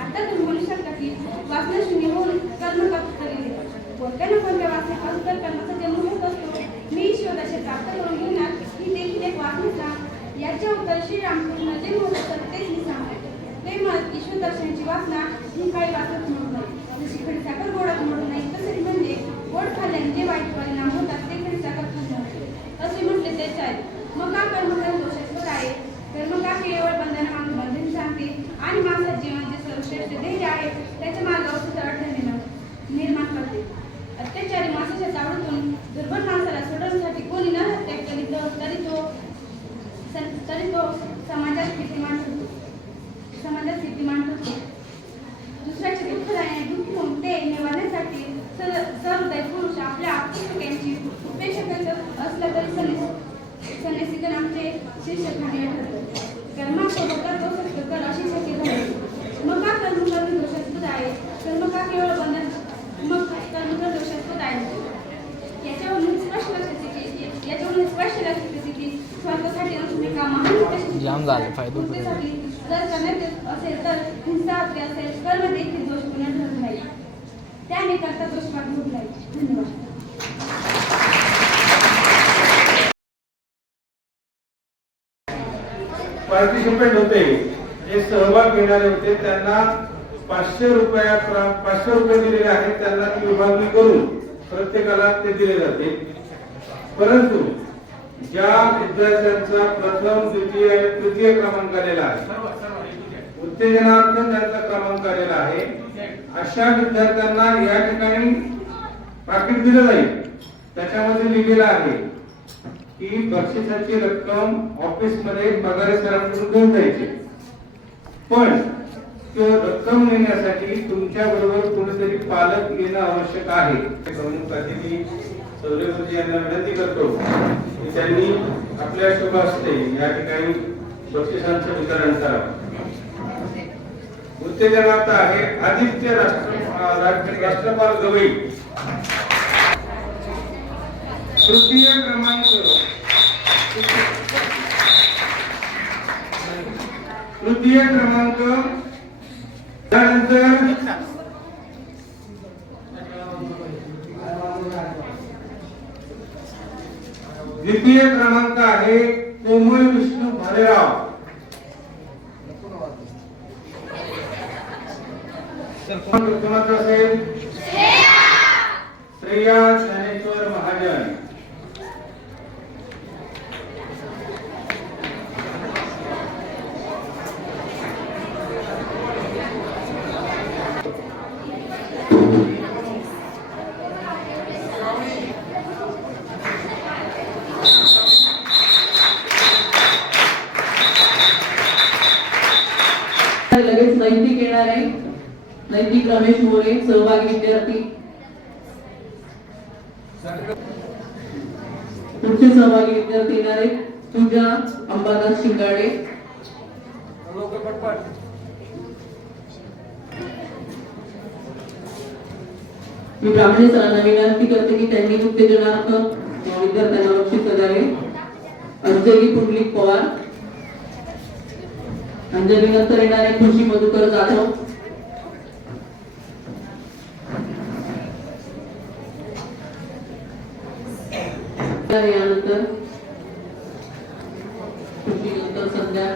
आता तुम्ही म्हणू शकता की वासनाशून्य होऊन कर्म केले. कोणत्या ना कोणत्या वासनेपासून तर कर्माचा जन्म होत असतो. मी ईश्वराशी प्राप्त करून घेणार ही देखील एक वासना. याच्या उत्तर श्रीरामकृष्ण जे म्हणत असतात तेच मी सांगते. ते म्हणत ईश्वर दर्शनाची वासना ही काही वाचत म्हणून नाही. जशी खडीसाखर गोडात म्हणून नाही तसे म्हणजे गोड खाल्ल्याने जे वाईट परिणाम होतात ते खडीसाखर खाल्ल्याने असे म्हटले तेच आहे. मग का कर्म करत दोषास्पद आहे? कर्म का केवळ बंधन सांगते झाले फायदे पूर्तीसाठी जर करण्यात येत असेल तर हिंसा हत्या असेल कर्म देखील दोष गुन्हा ठरत नाही त्याने करता दोष पाठवून नाही. धन्यवाद. पार्टिसिपेट होते जे सहभाग घेणारे होते त्यांना 500 रुपये दिलेले आहेत. त्यांना ती विभागणी करून प्रत्येकाला ते दिले जाते. परंतु ज्या विद्यार्थ्यांचा प्रथम द्वितीय आणि तृतीय क्रमांक आलेला आहे उत्तेजनार्थ त्यांचा क्रमांक आलेला आहे अशा विद्यार्थ्यांना या ठिकाणी पाकिट दिलं जाईल. त्याच्यामध्ये लिहिलेलं आहे की बक्षिसाची रक्कम ऑफिस मध्ये पगारी सरांकडून घेऊन जायची. पण तो रक्कम नेण्यासाठी तुमच्या बरोबर कोणीतरी पालक येणं आवश्यक आहे. प्रमुख अतिथी चौधरी यांना विनंती करतो की त्यांनी आपल्या शुभ हस्ते या ठिकाणी बक्षिसांचं वितरण करावं. उत्तेजनार्थ आहे आदित्य राष्ट्रपाल गवई तृतीय क्रमांक त्यानंतर द्वितीय क्रमांक आहे कोमल विष्णू भालेराव. कोणाचं असेल श्रेया ज्ञानेश्वर महाजन. लगेच नैतिक येणार आहे. नैतिक रमेश मोरे सहभागी विद्यार्थी. पुढचे सहभागी विद्यार्थी येणार आहेत पूजा अंबादास शिंगाडे. मी ब्राह्मणे सरांना विनंती करते की त्यांनी उत्तेजनार्थ विद्यार्थ्यांना बक्षीस द्यावे. अंजली पुंडलिक पवार. अंजली नंतर येणारे खुशी मधुकर जाधव. यानंतर खुशी नंतर संध्या.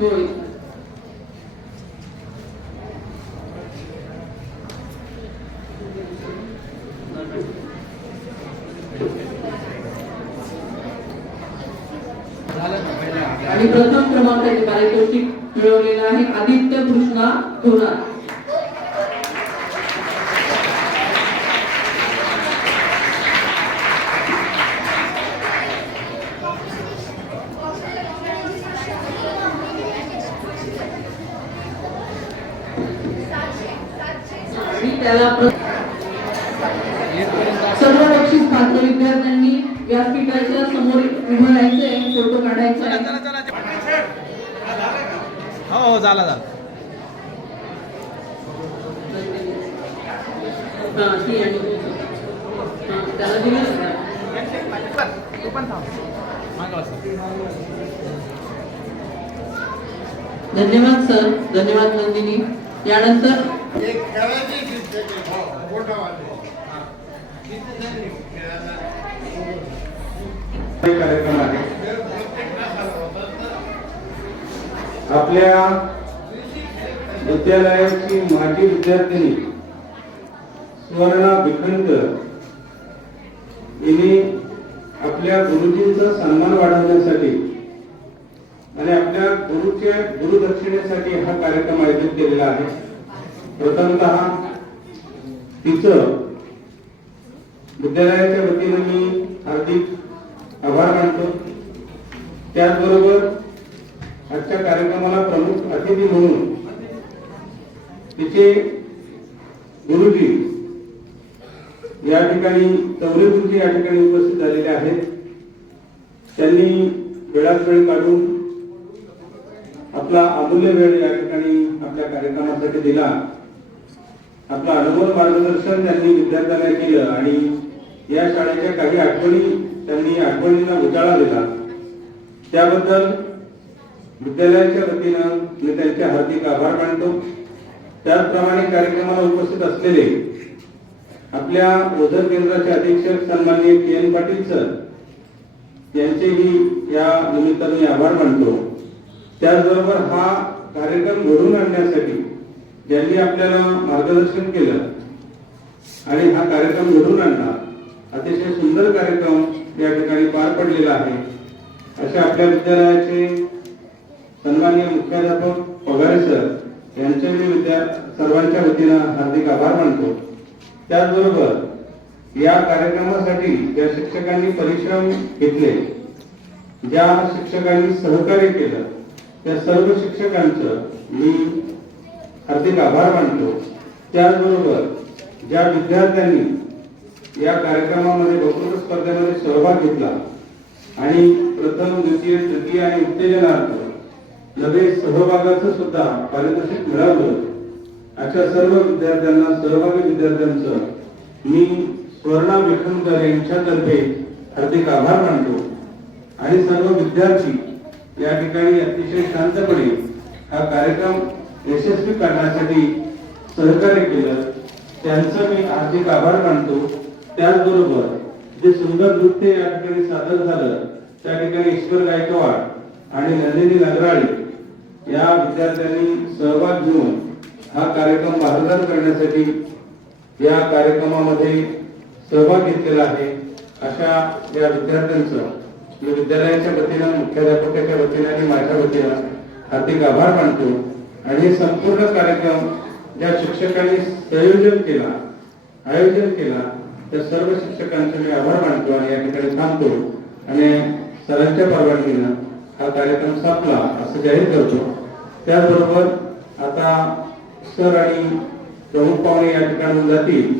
होय आणि प्रथम क्रमांकाचे पारितोषिक मिळवलेलं आहे आदित्य कृष्णा धोनार. आणि त्याला सर्व बक्षीस पात्र विद्यार्थ्यांनी व्यासपीठाच्या समोर उभं राहायचंय. फोटो काढायचा आहे. हो झाला त्याला दिलं धन्यवाद सर. धन्यवाद नंदिनी. यानंतर कार्यक्रम आहे. आपल्या विद्यालयाची माजी विद्यार्थिनी सुवर्णा भिखंकर हिने आपल्या गुरुजींचा सन्मान वाढवण्यासाठी आणि आपल्या गुरुच्या गुरुदक्षिणेसाठी हा कार्यक्रम आयोजित केलेला आहे. प्रथमतः तिचं विद्यालयाच्या वतीने मी हार्दिक आभार मानतो. त्याचबरोबर आजच्या कार्यक्रमाला प्रमुख अतिथी म्हणून तिचे गुरुजी या ठिकाणी चौरे गुरुजी या ठिकाणी उपस्थित झालेले आहेत. त्यांनी वेळात वेळ काढून आपला अमूल्य वेळ या ठिकाणी आपल्या कार्यक्रमासाठी दिला. आपलं अनुभव मार्गदर्शन त्यांनी विद्यार्थ्यांना केलं आणि या शाळेच्या काही आठवणींना उजाळा दिला. त्याबद्दल विद्यालयाच्या वतीनं मी त्यांचे हार्दिक आभार मानतो. त्याचप्रमाणे कार्यक्रमाला उपस्थित असलेले आपल्या ओझर केंद्राचे अधीक्षक सन्माननीय के.एन. पाटील सर यांचेही या निमित्ताने आभार मानतो. त्याचबरोबर हा कार्यक्रम घडवून आणण्यासाठी ज्यांनी आपल्याला मार्गदर्शन केलं आणि हा कार्यक्रम घडवून आणला, अतिशय सुंदर कार्यक्रम या ठिकाणी पार पडलेला आहे. अशा आपल्या विद्यालयाचे सन्माननीय मुख्याध्यापक पगारे सर यांचे मी सर्वांच्या वतीनं हार्दिक आभार मानतो. त्याचबरोबर या कार्यक्रमासाठी ज्या शिक्षकांनी परिश्रम घेतले, ज्या शिक्षकांनी सहकार्य केलं, त्या सर्व शिक्षकांचं मी हार्दिक आभार मानतो. त्याचबरोबर ज्या विद्यार्थ्यांनी या कार्यक्रमामध्ये वक्तृत्व स्पर्धेमध्ये सहभाग घेतला आणि प्रथम, द्वितीय, तृतीय आणि उत्तेजनार्थ नवे सहभागाचं सुद्धा पारितोषिक मिळालं, अशा सर्व विद्यार्थ्यांना, सहभागी विद्यार्थ्यांचं मी स्वर्णा विखनकर यांच्यातर्फे हार्दिक आभार मानतो. आणि सर्व विद्यार्थी या ठिकाणी अतिशय शांतपणे हा कार्यक्रम यशस्वी करण्यासाठी सहकार्य केलं, त्यांचं मी हार्दिक आभार मानतो. त्याचबरोबर जे सुंदर नृत्य या ठिकाणी सादर झालं, त्या ठिकाणी ईश्वर गायकवाड आणि नंदिनी नगराळे या विद्यार्थ्यांनी सहभाग घेऊन हा कार्यक्रम बहारदार करण्यासाठी या कार्यक्रमामध्ये सहभाग घेतलेला आहे. अशा या विद्यार्थ्यांचं मी विद्यालयाच्या वतीनं, मुख्याध्यापकाच्या वतीनं आणि माझ्या वतीनं हार्दिक आभार मानतो. आणि हे संपूर्ण कार्यक्रम ज्या शिक्षकांनी आयोजन केला त्या सर्व शिक्षकांचे मी आभार मानतो आणि या ठिकाणी थांबतो आणि सरांच्या परवानगीनं हा कार्यक्रम संपला असं जाहीर करतो. त्याचबरोबर आता सर आणि प्रमुख पाहुणे या ठिकाणी जातील